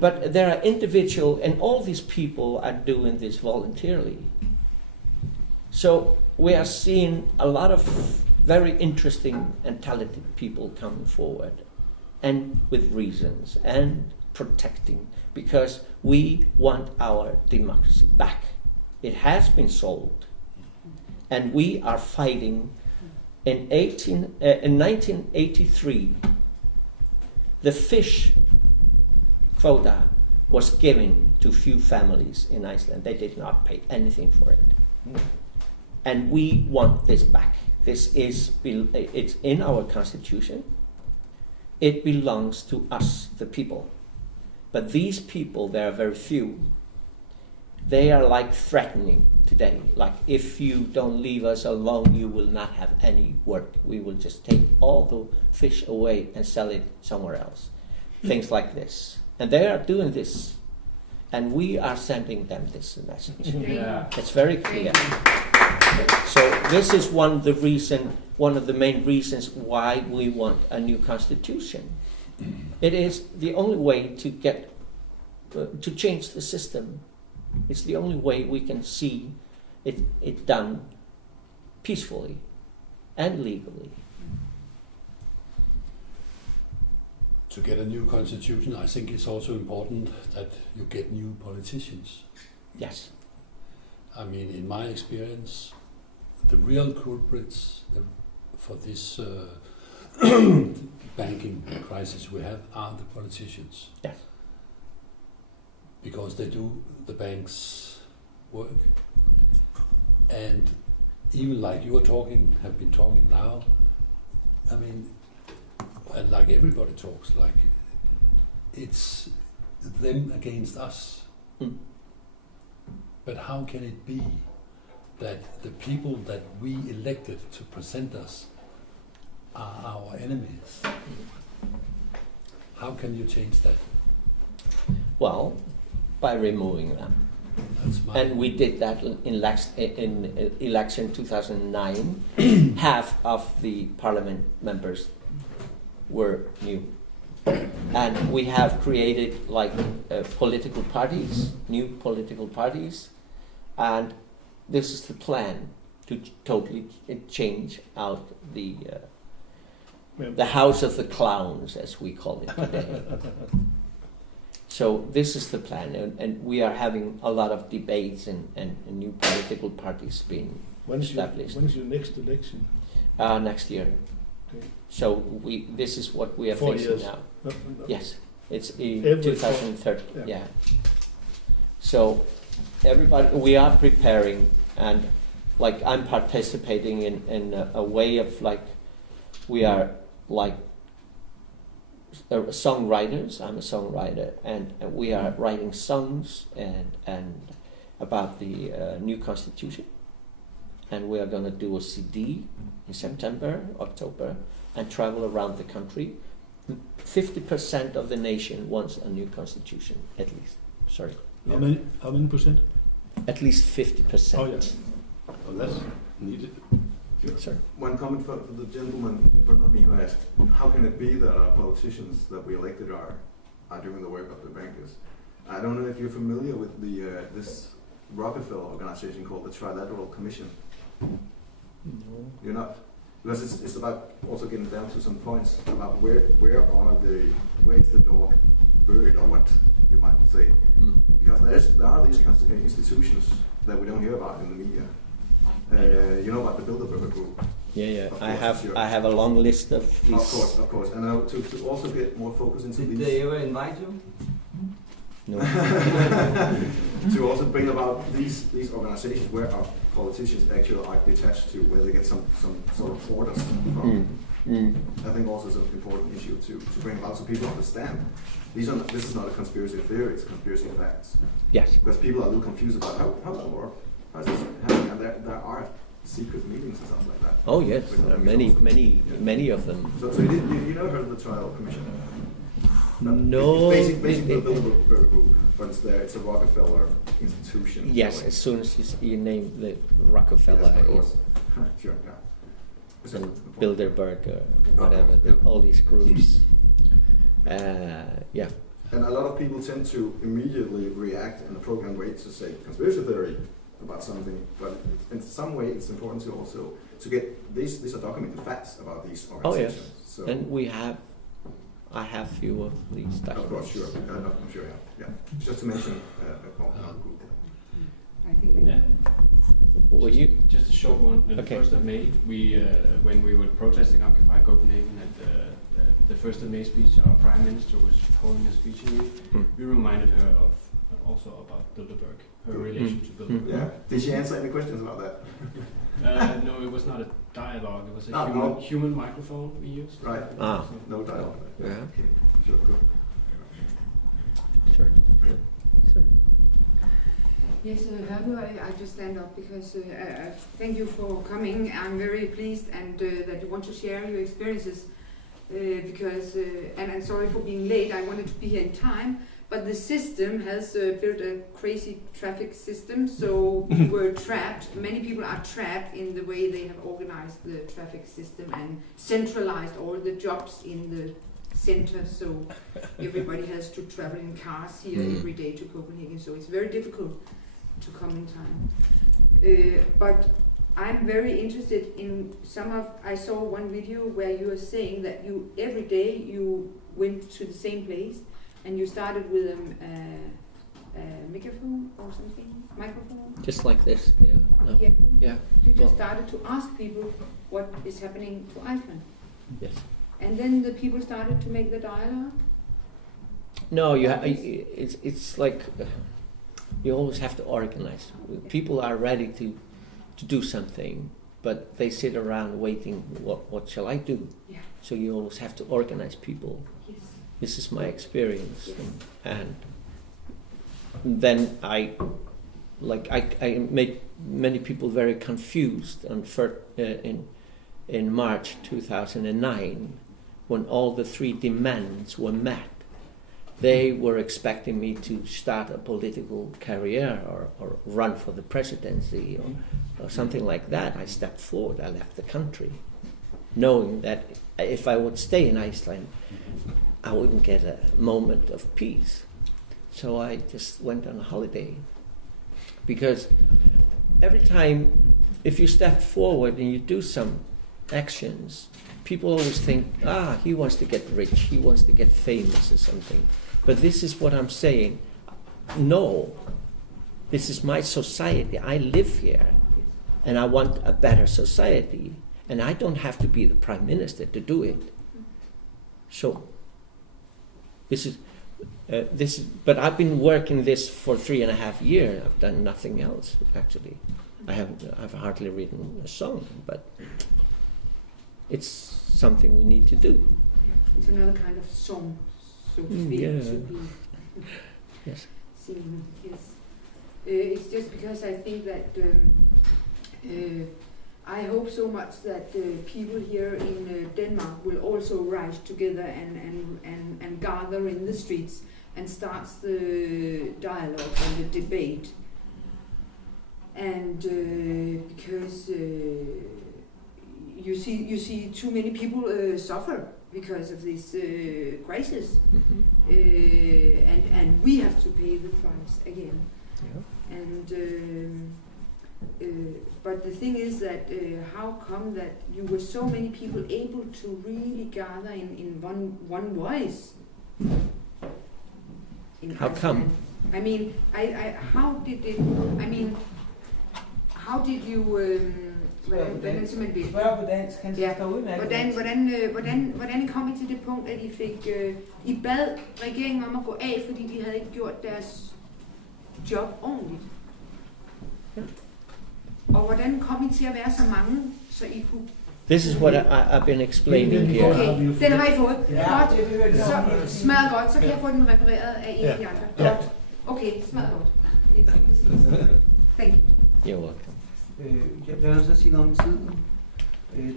But there are individual, and all these people are doing this voluntarily. So we are seeing a lot of very interesting and talented people coming forward, and with reasons, and protecting, because we want our democracy back. It has been sold, and we are fighting. In 1983, the fish quota was given to few families in Iceland. They did not pay anything for it. And we want this back. It's in our constitution. It belongs to us, the people. But these people, there are very few. They are like threatening today. Like, if you don't leave us alone, you will not have any work. We will just take all the fish away and sell it somewhere else. Things like this. And they are doing this. And we are sending them this message. Yeah. It's very clear. So this is one of the main reasons why we want a new constitution. It is the only way to get to change the system. It's the only way we can see it done peacefully and legally. To get a new constitution, I think it's also important that you get new politicians. Yes. I mean, in my experience, the real culprits for this banking crisis we have are the politicians. Yes. Because they do the bank's work. And even like you have been talking now, I mean, and like everybody talks, like it's them against us. But how can it be that the people that we elected to present us are our enemies? How can you change that? Well, by removing them. That's my. And we did that in election 2009. Half of the parliament members were new. And we have created like political parties, new political parties. And this is the plan to totally change out the house of the clowns, as we call it today. So this is the plan, and we are having a lot of debates and new political parties being established. When's your next election? Next year. Okay. So this is what we are 4 facing years. now. No. Yes, it's in Every 2030. yeah. Yeah. So everybody, we are preparing, and like I'm participating in a way of like we are like songwriters. I'm a songwriter, and we are writing songs and about the new constitution, and we are going to do a CD in September, October, and travel around the country. 50% of the nation wants a new constitution, at least. Sorry, How many percent? at least 50%. Oh, yeah. Oh, that's needed. Sorry. One comment for the gentleman in front of me who asked, how can it be that our politicians that we elected are doing the work of the bankers? I don't know if you're familiar with this Rockefeller organization called the Trilateral Commission. No. You're not? Because it's about also getting down to some points about where is the dog buried, or what you might say. Mm. Because there are these institutions that we don't hear about in the media. You know about the Bilderberg Group. Yeah. Of I course, sure. have a long list of these. Of course. And to also get more focus into Did these. they ever invite you? No. To also bring about these organizations where our politicians actually are detached to, where they get some sort of orders from. I think also is an important issue to bring about so people understand. This is not a conspiracy theory, it's conspiracy facts. Yes. Because people are a little confused about how does it work? How is this happening? And there are secret meetings and stuff like that. Oh yes, there are many of them. So you never heard of the Trial Commission? No. It's basically the Bilderberg Group, but it's a Rockefeller institution. Yes, as soon as you name the Rockefeller, Yes, of course. Sure, yeah. It's and important. Bilderberg, or whatever, all these groups. Yeah. And a lot of people tend to immediately react in a programmed way to say conspiracy theory about something, but in some way it's important to also to get these are documented facts about these organizations. Oh yes. So And I have few of these of course, documents. sure. I'm sure, yeah. Just to mention a group. I think we Yeah. Were you? Just a short one. On Okay. the 1st of May, we when we were protesting Occupy Copenhagen at the 1st of May speech, our Prime Minister was holding a speech in Munich. We reminded her of also about Bilderberg, her relation to Bilderberg. Yeah. Did she answer any questions about that? No, it was not a dialogue. It was a no. human microphone we used. Right. Ah. So- No dialogue. Yeah. Okay. Sure. Good. Sure. Sure. Yes, Hördur, I just stand up because thank you for coming. I'm very pleased and that you want to share your experiences because, and I'm sorry for being late, I wanted to be here in time, but the system has built a crazy traffic system, so we're trapped. Many people are trapped in the way they have organized the traffic system and centralized all the jobs in the center, so everybody has to travel in cars here every day to Copenhagen, so it's very difficult to come in time. But I'm very interested in I saw one video where you are saying that you every day you went to the same place and you started with a microphone or something, microphone? Just like this. Yeah. No. Yeah. Yeah. You just started to ask people what is happening to Iceland. Yes. And then the people started to make the dialogue? No, it's like you always have to organize. People are ready to do something, but they sit around waiting. What shall I do? Yeah. So you always have to organize people. Yes. This is my experience, Yes. and then I made many people very confused in March 2009 when all the three demands were met. They were expecting me to start a political career or run for the presidency or something like that. I stepped forward. I left the country, knowing that if I would stay in Iceland, I wouldn't get a moment of peace. So I just went on a holiday. Because every time, if you step forward and you do some actions, people always think, he wants to get rich, he wants to get famous or something. But this is what I'm saying. No, this is my society. I live here, and I want a better society. And I don't have to be the prime minister to do it. So, this is. But I've been working this for 3.5 years. I've done nothing else actually. I've hardly written a song, but it's something we need to do. It's another kind of song, so to speak, to be Yes. seen. Yes. It's just because I think that I hope so much that people here in Denmark will also rise together and gather in the streets and starts the dialogue and the debate. And because you see too many people suffer because of this crisis, and we have to pay the price again. Yeah. And but the thing is that how come that you were so many people able to really gather in one voice? How come? I mean, how did it? I mean, how did you? Hvordan simpelthen det? Spørg på dansk, han Ja. skal udmærket. Hvordan kom I til det punkt, at I bad regeringen om at gå af, fordi de havde ikke gjort deres job ordentligt? Ja. Og hvordan kom I til at være så mange, så I kunne... This is what I've been explaining here. Okay, den har I fået. Ja, Godt. det behøver de Så smadret godt, så kan jeg få den refereret af en af de andre. Ja. Godt. Okay, smadret godt. Thank you. You're welcome. Jeg bliver nødt til at sige noget om tiden.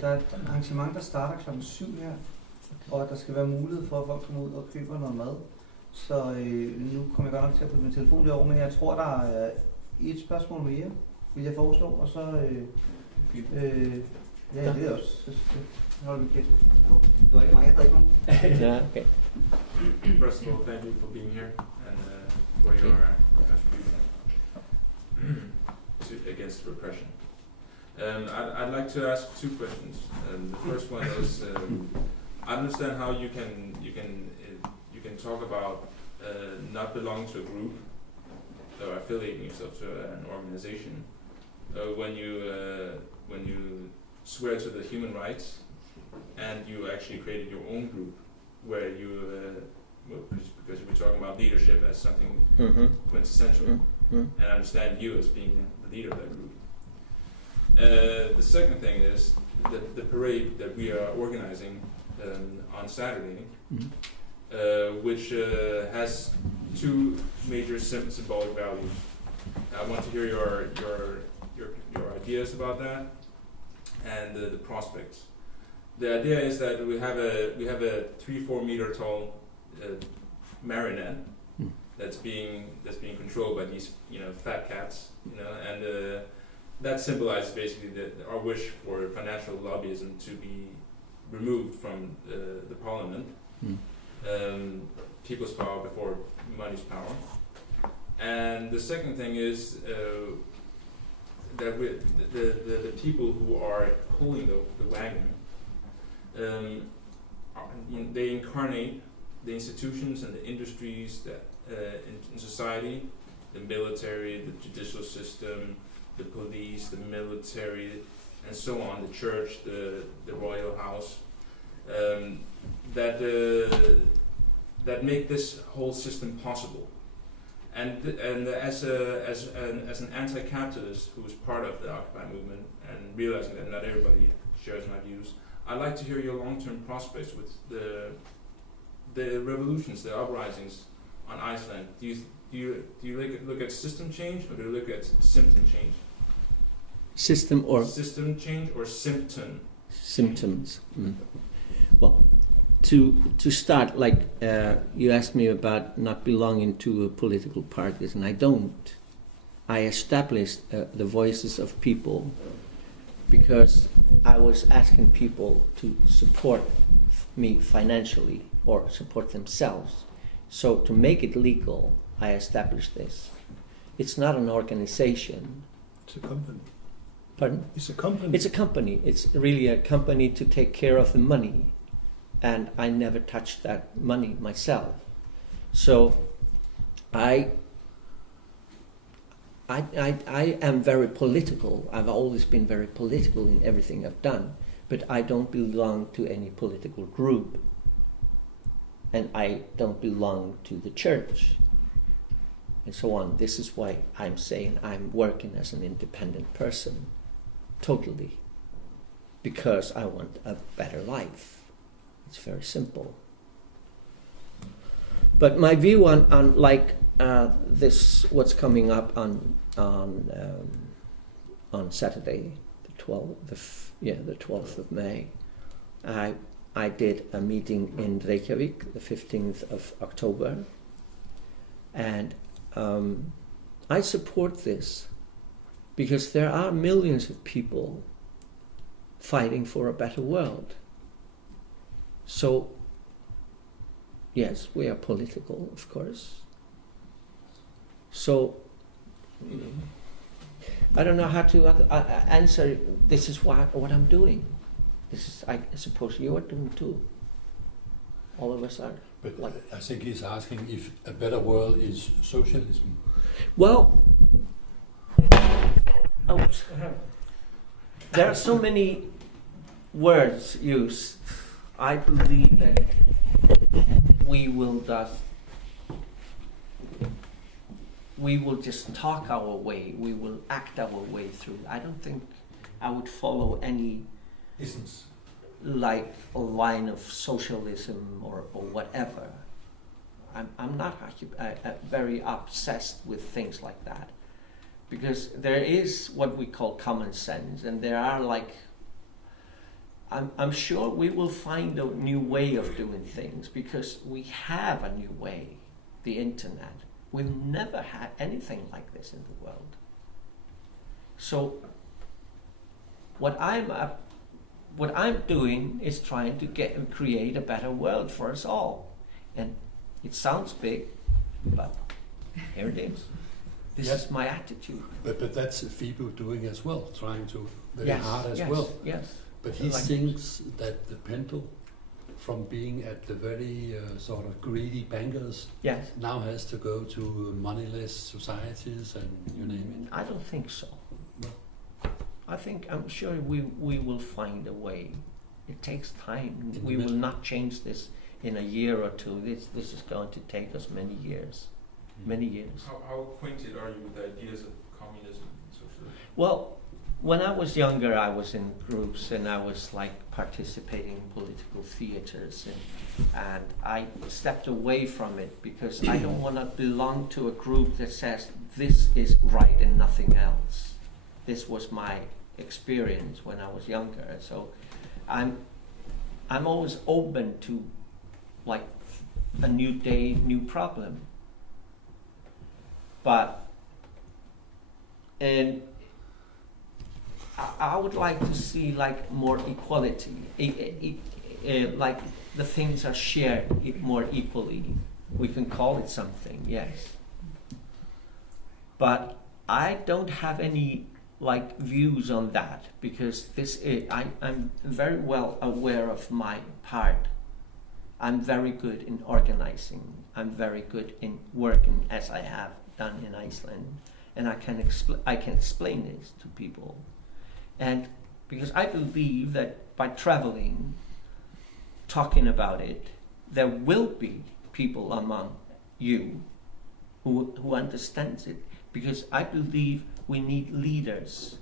Der er et arrangement, der starter kl. 7 her, og der skal være mulighed for, at folk kommer ud og køber noget mad. Så nu kommer jeg godt nok til at putte min telefon derovre, men jeg tror, der er et spørgsmål mere, vil jeg foreslå, og så... ja, det er også... Så holder vi kæft. Det var ikke mig, jeg havde ikke nogen. Yeah, okay. First of all, thank you for being here and for your contribution against repression. I'd like to ask 2 questions. The first one is, I understand how you can talk about not belonging to a group or affiliating yourself to an organization when you swear to the human rights and you actually created your own group where you because you were talking about leadership as something quintessential, and I understand you as being the leader of that group. The second thing is the parade that we are organizing on Saturday, which has 2 major symbolic values. I want to hear your ideas about that and the prospects. The idea is that we have a 3-4 meter tall marionette that's being controlled by these fat cats, and that symbolizes basically our wish for financial lobbyism to be removed from the parliament. People's power before money's power. And the second thing is that the people who are pulling the wagon, they incarnate the institutions and the industries that in society, the military, the judicial system, the police, the military, and so on, the church, the royal house, that make this whole system possible. And as an anti-capitalist who is part of the Occupy movement and realizing that not everybody shares my views, I'd like to hear your long-term prospects with the revolutions, the uprisings on Iceland. Do you look at system change or do you look at symptom change? System or system change or symptom? Symptoms. Well, to start, like you asked me about not belonging to political parties, and I don't. I established the voices of people because I was asking people to support me financially or support themselves. So to make it legal, I established this. It's not an organization. It's a company. Pardon? It's a company. It's a company. It's really a company to take care of the money. And I never touched that money myself. So I am very political. I've always been very political in everything I've done. But I don't belong to any political group. And I don't belong to the church. And so on. This is why I'm saying I'm working as an independent person. Totally. Because I want a better life. It's very simple. But my view on like this, what's coming up on Saturday, the 12th of May, I did a meeting in Reykjavik, the 15th of October, and I support this because there are millions of people fighting for a better world. So, yes, we are political, of course. So, I don't know how to answer. This is what I'm doing. This is, I suppose you are doing too. All of us are. But I think he's asking if a better world is socialism. Well, there are so many words used. I believe that we will just talk our way, we will act our way through. I don't think I would follow any Isms. like a line of socialism or whatever. I'm not very obsessed with things like that, because there is what we call common sense, and there are like, I'm sure we will find a new way of doing things, because we have a new way, the internet. We've never had anything like this in the world. So what I'm doing is trying to create a better world for us all. And it sounds big, but here it is. This is my attitude. But that's FIBO doing as well, trying to very Yes, hard as yes, well. Yes. But he thinks that the pendulum from being at the very sort of greedy bankers now has to go to moneyless societies and you name it. I don't think so. I'm sure we will find a way. It takes time. We will not change this in a year or two. This is going to take us many years. Many years. How acquainted are you with the ideas of communism and socialism? Well, when I was younger, I was in groups and I was like participating in political theaters, and I stepped away from it because I don't want to belong to a group that says this is right and nothing else. This was my experience when I was younger, so I'm always open to like a new day, new problem. But I would like to see like more equality, like the things are shared more equally. We can call it something, yes. But I don't have any like views on that, because I'm very well aware of my part. I'm very good in organizing. I'm very good in working as I have done in Iceland, and I can explain this to people. And because I believe that by traveling, talking about it, there will be people among you who understands it. Because I believe we need leaders,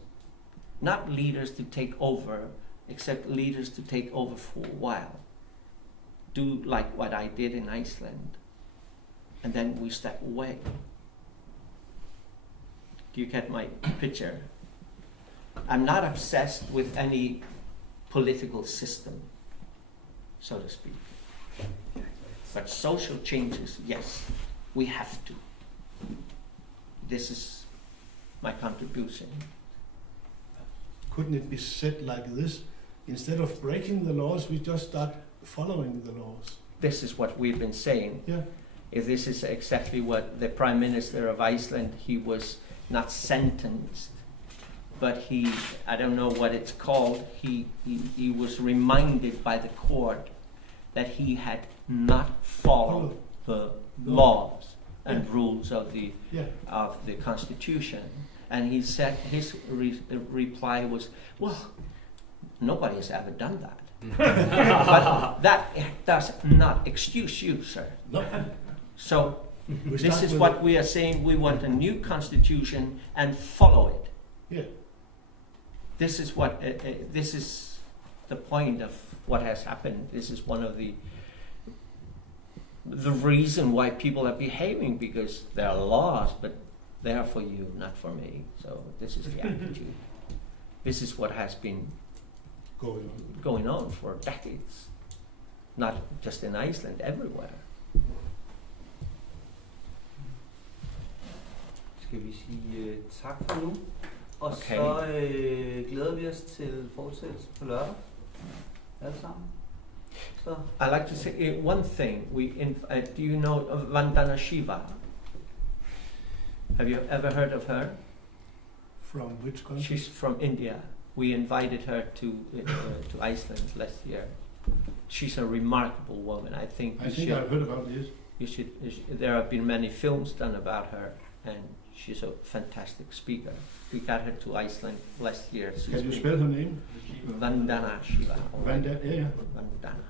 not leaders to take over, except leaders to take over for a while. Do like what I did in Iceland, and then we step away. Do you get my picture? I'm not obsessed with any political system, so to speak. But social changes, yes, we have to. This is my contribution. Couldn't it be said like this? Instead of breaking the laws, we just start following the laws. This is what we've been saying. Yeah. If this is exactly what the Prime Minister of Iceland, he was not sentenced, but he, I don't know what it's called, he was reminded by the court that he had not followed the laws and rules of the Constitution. And he said, his reply was, well, nobody has ever done that. But that does not excuse you, sir. No. So this is what we are saying. We want a new constitution and follow it. Yeah. This is what this is the point of what has happened. This is one of the reason why people are behaving, because there are laws, but they are for you, not for me. So this is the attitude. This is what has been going on for decades, not just in Iceland, everywhere. Skal vi sige tak for nu, og Okay. så glæder vi os til fortsættelse på lørdag, alle sammen. Så. I like to say one thing. Do you know of Vandana Shiva? Have you ever heard of her? From which country? She's from India. We invited her to Iceland last year. She's a remarkable woman. I think I've heard about this. You should. There have been many films done about her, and she's a fantastic speaker. We got her to Iceland last year. Can you spell her name? Vandana Shiva. Vandana.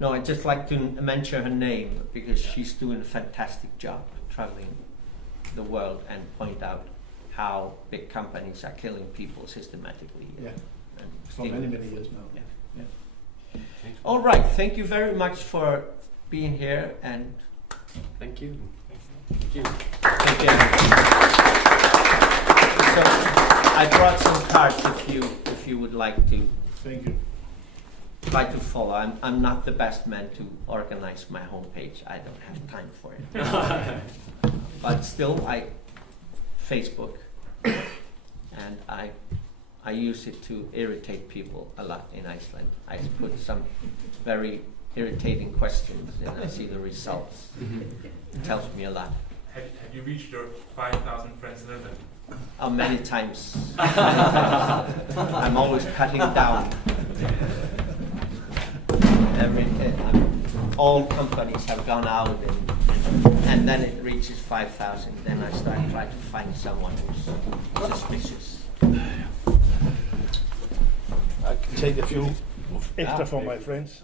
No, I'd just like to mention her name because she's doing a fantastic job traveling the world and point out how big companies are killing people systematically. Yeah. And For many years now. Yeah. Yeah. All right. Thank you very much for being here, and Thank you. thank you. So I brought some cards if you would like to. Thank you. Try to follow. I'm not the best man to organize my homepage. I don't have time for it. But still, Facebook, and I use it to irritate people a lot in Iceland. I put some very irritating questions, and I see the results. It tells me a lot. Have you reached your 5,000 friends limit? Many times. I'm always cutting down. All companies have gone out, and then it reaches 5,000. Then I try to find someone who's suspicious. I can take a few extra for my friends.